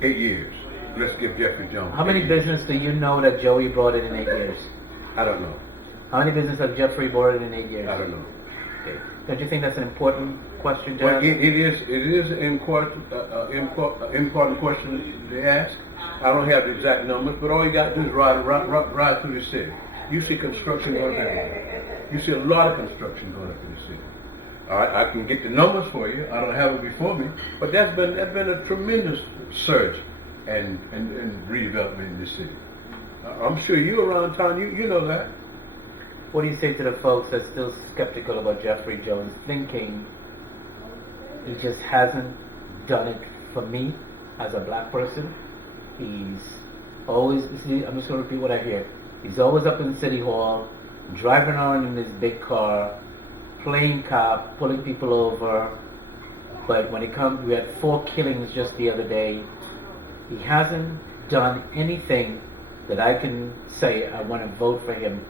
8 years. Let's give Jeffrey Jones. How many business do you know that Joey brought in 8 years? I don't know. How many business has Jeffrey brought in 8 years? I don't know. Okay. Don't you think that's an important question to Well, ask? it is an important question to ask. I don't have the exact numbers, but all you got to do is ride through the city. You see construction going up. You see a lot of construction going up in the city. All right, I can get the numbers for you. I don't have it before me, but that's been a tremendous surge and redevelopment in this city. I'm sure you around town, you know that. What do you say to the folks that's still skeptical about Jeffrey Jones, thinking he just hasn't done it for me as a black person? He's always, see, I'm just going to repeat what I hear. He's always up in City Hall, driving around in his big car, playing cop, pulling people over. But when it comes, we had 4 killings just the other day. He hasn't done anything that I can say I want to vote for him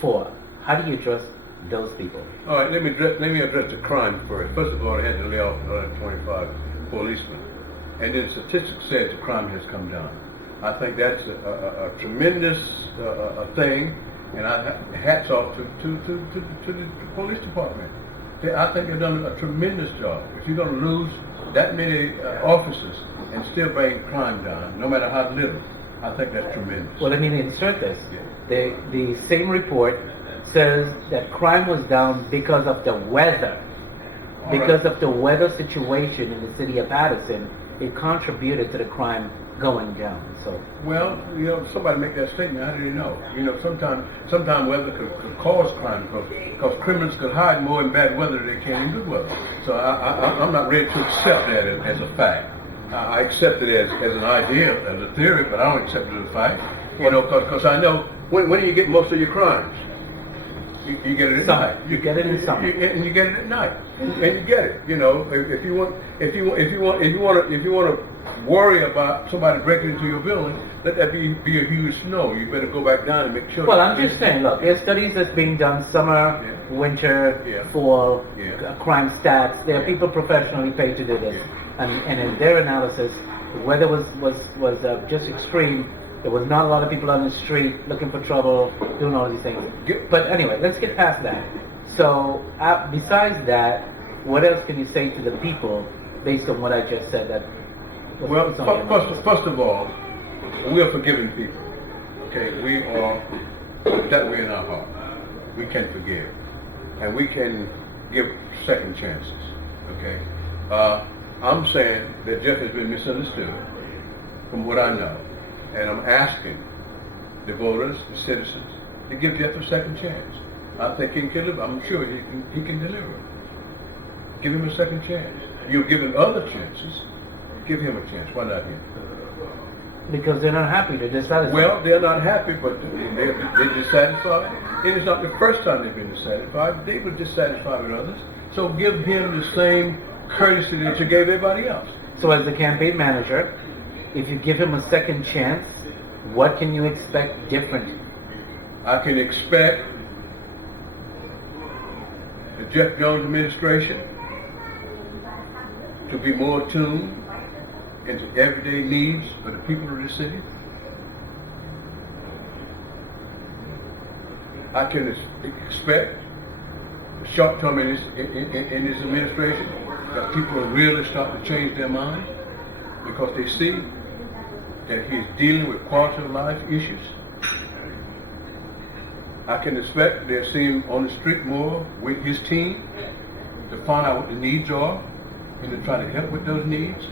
for. How do you address those people? All right, let me address the crime first. First of all, they had to lay off 125 policemen, and then statistics says the crime has come down. I think that's a tremendous thing, and hats off to the police department. I think they've done a tremendous job. If you're going to lose that many officers and still bring crime down, no matter how little, I think that's tremendous. Well, let me insert this. Yeah. The same report says that crime was down because of the weather. Because of the weather situation in the city of Paterson, it contributed to the crime going down. So, well, somebody make that statement. How did you know? Sometimes weather could cause crime because criminals could hide more in bad weather than they can in good weather. So I'm not ready to accept that as a fact. I accept it as an idea, as a theory, but I don't accept it as a fact. Because I know when do you get most of your crimes? You get it at Summer. night. You get it in summer. And you get it at night. And you get it. You know, if you want to worry about somebody breaking into your building, let that be a huge no. You better go back down and make sure. Well, I'm just saying, look, there's studies that's being done summer, Yeah. winter, Yeah. fall, Yeah. crime stats. There are Yeah. people professionally paid to do this. And in their analysis, the weather was just extreme. There was not a lot of people on the street looking for trouble, doing all these things. But anyway, let's get past that. So, besides that, what else can you say to the people based on what I just said? Well, first of all, we are forgiving people. Okay, we are that way in our heart. We can forgive, and we can give second chances. Okay, I'm saying that Jeff has been misunderstood, from what I know, and I'm asking the voters, the citizens, to give Jeff a second chance. I think he can deliver. I'm sure he can deliver. Give him a second chance. You've given other chances. Give him a chance. Why not him? Because they're not happy. They're dissatisfied. Well, they're not happy, but they're dissatisfied. And it's not the first time they've been dissatisfied. They were dissatisfied with others. So give him the same courtesy that you gave everybody else. So as the campaign manager, if you give him a second chance, what can you expect different? I can expect the Jeff Jones administration to be more tuned into everyday needs for the people of the city. I can expect short term in his administration that people are really starting to change their minds because they see that he's dealing with quality of life issues. I can expect they'll see him on the street more with his team to find out what the needs are and to try to help with those needs.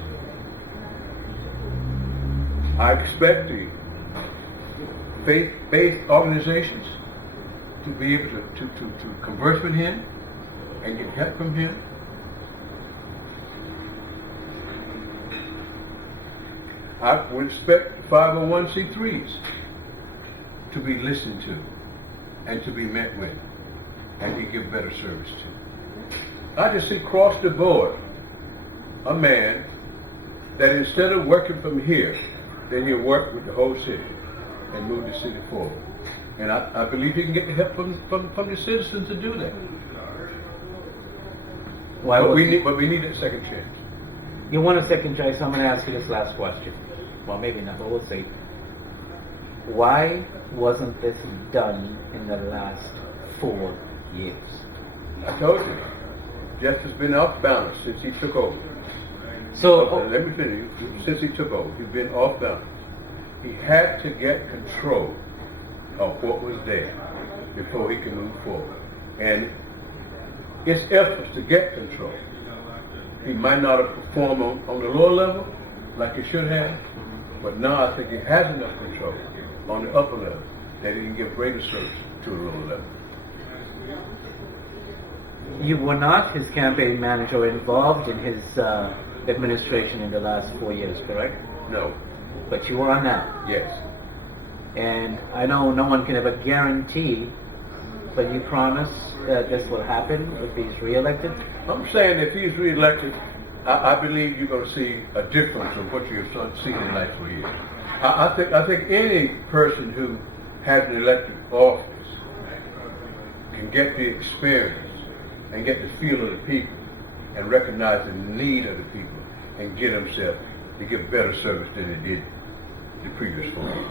I expect the faith organizations to be able to converse with him and get help from him. I would expect 501c3s to be listened to and to be met with and to give better service to. I just see across the board a man that instead of working from here, then he'll work with the whole city and move the city forward. And I believe he can get the help from the citizens to do that. But we need a second chance. You want a second chance? I'm going to ask you this last question. Well, maybe not, but we'll see. Why wasn't this done in the last 4 years? I told you, Jeff has been off balance since he took over. So let me finish. Since he took over, he's been off balance. He had to get control of what was there before he could move forward. And his efforts to get control, he might not have performed on the lower level like he should have, but now I think he has enough control on the upper level that he can give greater service to the lower level. you were not his campaign manager or involved in his administration in the last 4 years, correct? No. But you are now. Yes. And I know no one can ever guarantee, but you promise that this will happen if he's re-elected? I'm saying if he's re-elected, I believe you're going to see a difference in what you've seen in the last 4 years. I think any person who has an elected office can get the experience and get the feel of the people and recognize the need of the people and get himself to give better service than he did the previous 4 years.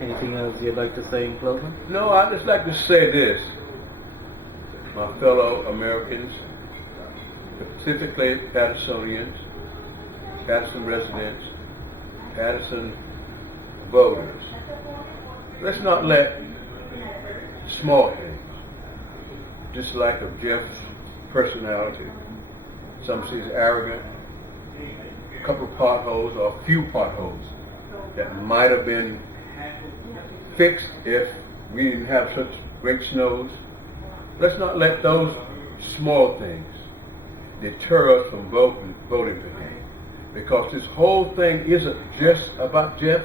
Anything else you'd like to say in closing? No, I'd just like to say this, my fellow Americans, specifically Patersonians, Paterson residents, Paterson voters. Let's not let small things, dislike of Jeff's personality, some say he's arrogant, a couple of potholes or a few potholes that might have been fixed if we didn't have such great snows. Let's not let those small things deter us from voting for him. Because this whole thing isn't just about Jeff,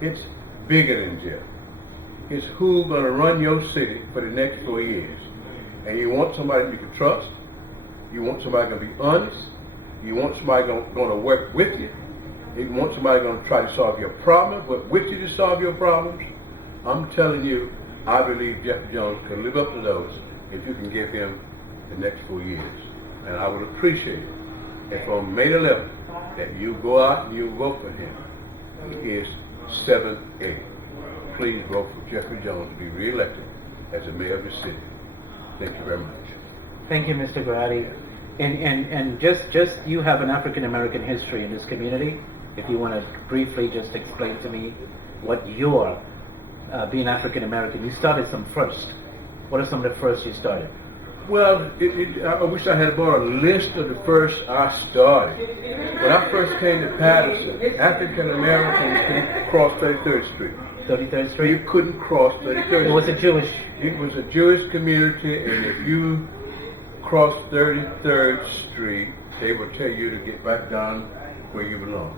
it's bigger than Jeff. is who's going to run your city for the next 4 years. And you want somebody you can trust. You want somebody going to be honest. You want somebody going to work with you. You want somebody going to try to solve your problems, but with you to solve your problems. I'm telling you, I believe Jeffery Jones can live up to those if you can give him the next 4 years. And I would appreciate it if on May 11th that you go out and you vote for him. He is 7-8. Please vote for Jeffery Jones to be reelected as the mayor of the city. Thank you very much. Thank you, Mr. Graddy. And just you have an African American history in this community. If you want to briefly just explain to me what your being African American, you started some first. What are some of the first you started? Well, I wish I had brought a list of the first I started. When I first came to Paterson, African Americans couldn't cross 33rd Street. 33rd Street? You couldn't cross 33rd Street. It was a Jewish. It was a Jewish community, and if you crossed 33rd Street, they would tell you to get back down where you belong.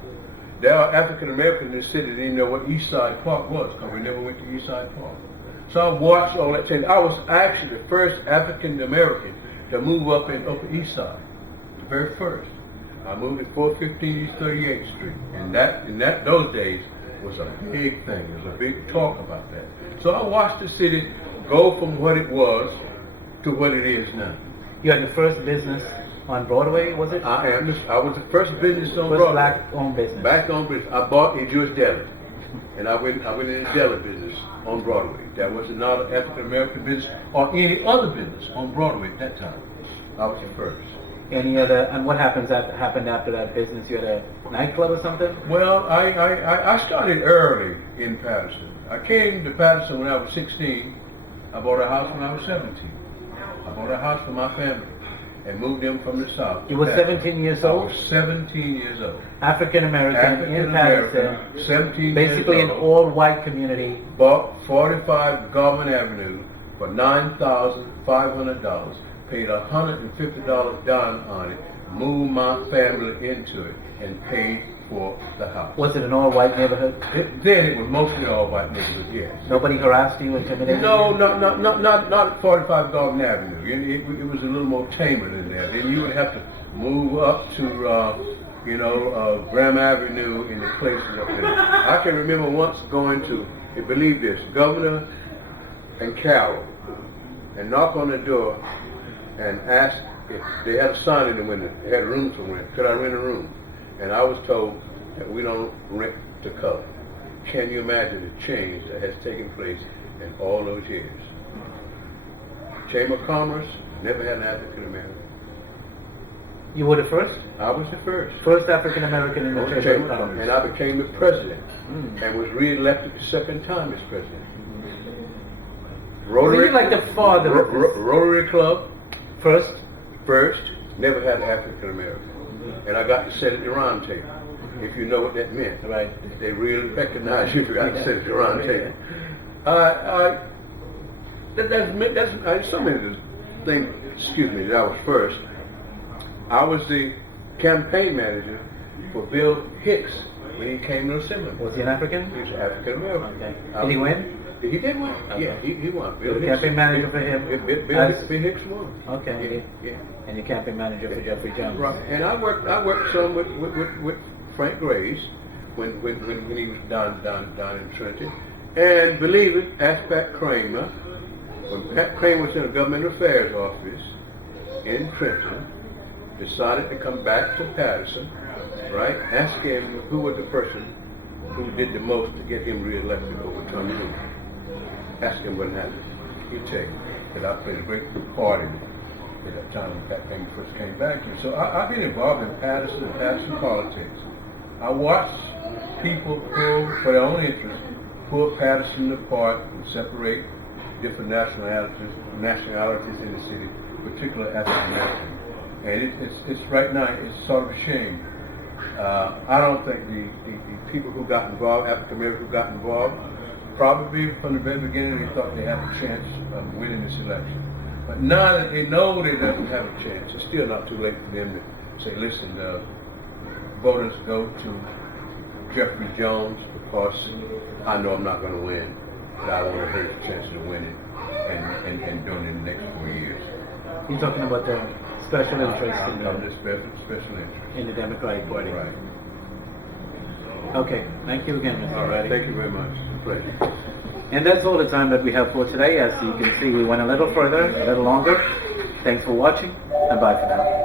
There are African Americans in the city that didn't know what East Side Park was because we never went to East Side Park. So I watched all that change. I was actually the first African American to move up in Upper East Side. The very first. I moved at 415 East 38th Street. And those days was a big thing. There was a big talk about that. So I watched the city go from what it was to what it is now. You had the first business on Broadway, was it? I was the first business on First Broadway. black-owned business. Black-owned business. I bought a Jewish deli. And I went in the deli business on Broadway. That was not an African American business or any other business on Broadway at that time. I was the first. Any other? And what happened after that business? You had a nightclub or something? Well, I started early in Paterson. I came to Paterson when I was 16. I bought a house when I was 17. I bought a house for my family and moved them from the South. You were 17 years old? I was 17 years old. African American in Paterson. 17 basically years an old. all-white community. Bought 45 Government Avenue for $9,500. Paid $150 down on it. Moved my family into it and paid for the house. Was it an all-white neighborhood? Then it was mostly all-white neighborhood, yes. Nobody harassed you, intimidated you? No, not 45 Government Avenue. It was a little more tamer than that. Then you would have to move up to, Graham Avenue in the places up there. I can remember once going to, believe this, Governor and Carroll, and knock on the door and ask if they had a sign in the window. They had a room to rent. Could I rent a room? And I was told that we don't rent to color. Can you imagine the change that has taken place in all those years? Chamber of Commerce never had an African American. You were the first? I was the first. First African American in the Chamber of Commerce. And I became the president and was re-elected the second time as president. Rotary, like the father of this. Rotary Club. First, never had an African American. And I got to sit at the round table, if you know what that meant. Right. They really recognize you if you got to sit at the round table. That's so many things, that I was first. I was the campaign manager for Bill Hicks when he came to Assembly. Was he an African? He was African American. Okay. Did he win? He did win. Okay. Yeah, he won. Bill campaign manager for him? Bill Hicks won. Okay. Yeah. And your campaign manager for Jeffrey Jones. Right. And I worked some with Frank Grace when he was down in Trinity. And believe it, asked Pat Kramer, when Pat Kramer was in a government affairs office in Trenton, decided to come back to Paterson, right? Ask him who was the person who did the most to get him reelected over Tony Lewis. Ask him what happened. He'd tell you that I played a great part in it at that time when Pat Kramer first came back here. So I get involved in Paterson politics. I watched people pull, for their own interest, pull Paterson apart and separate different nationalities in the city, particularly African American. And it's right now, it's sort of a shame. I don't think the people who got involved, African Americans who got involved, probably from the very beginning they thought they had a chance of winning this election. But now that they know they don't have a chance, it's still not too late for them to say, listen, voters go to Jeffery Jones because I know I'm not going to win. that I would have hurt the chances of winning and during the next 4 years. You're talking about the special interest I'm just special interest. in the Democratic Party. Right. Okay, thank you again, Mr. All right. Graddy. Thank you very much. Pleasure. And that's all the time that we have for today. As you can see, we went a little further, a little longer. Thanks for watching, and bye for now.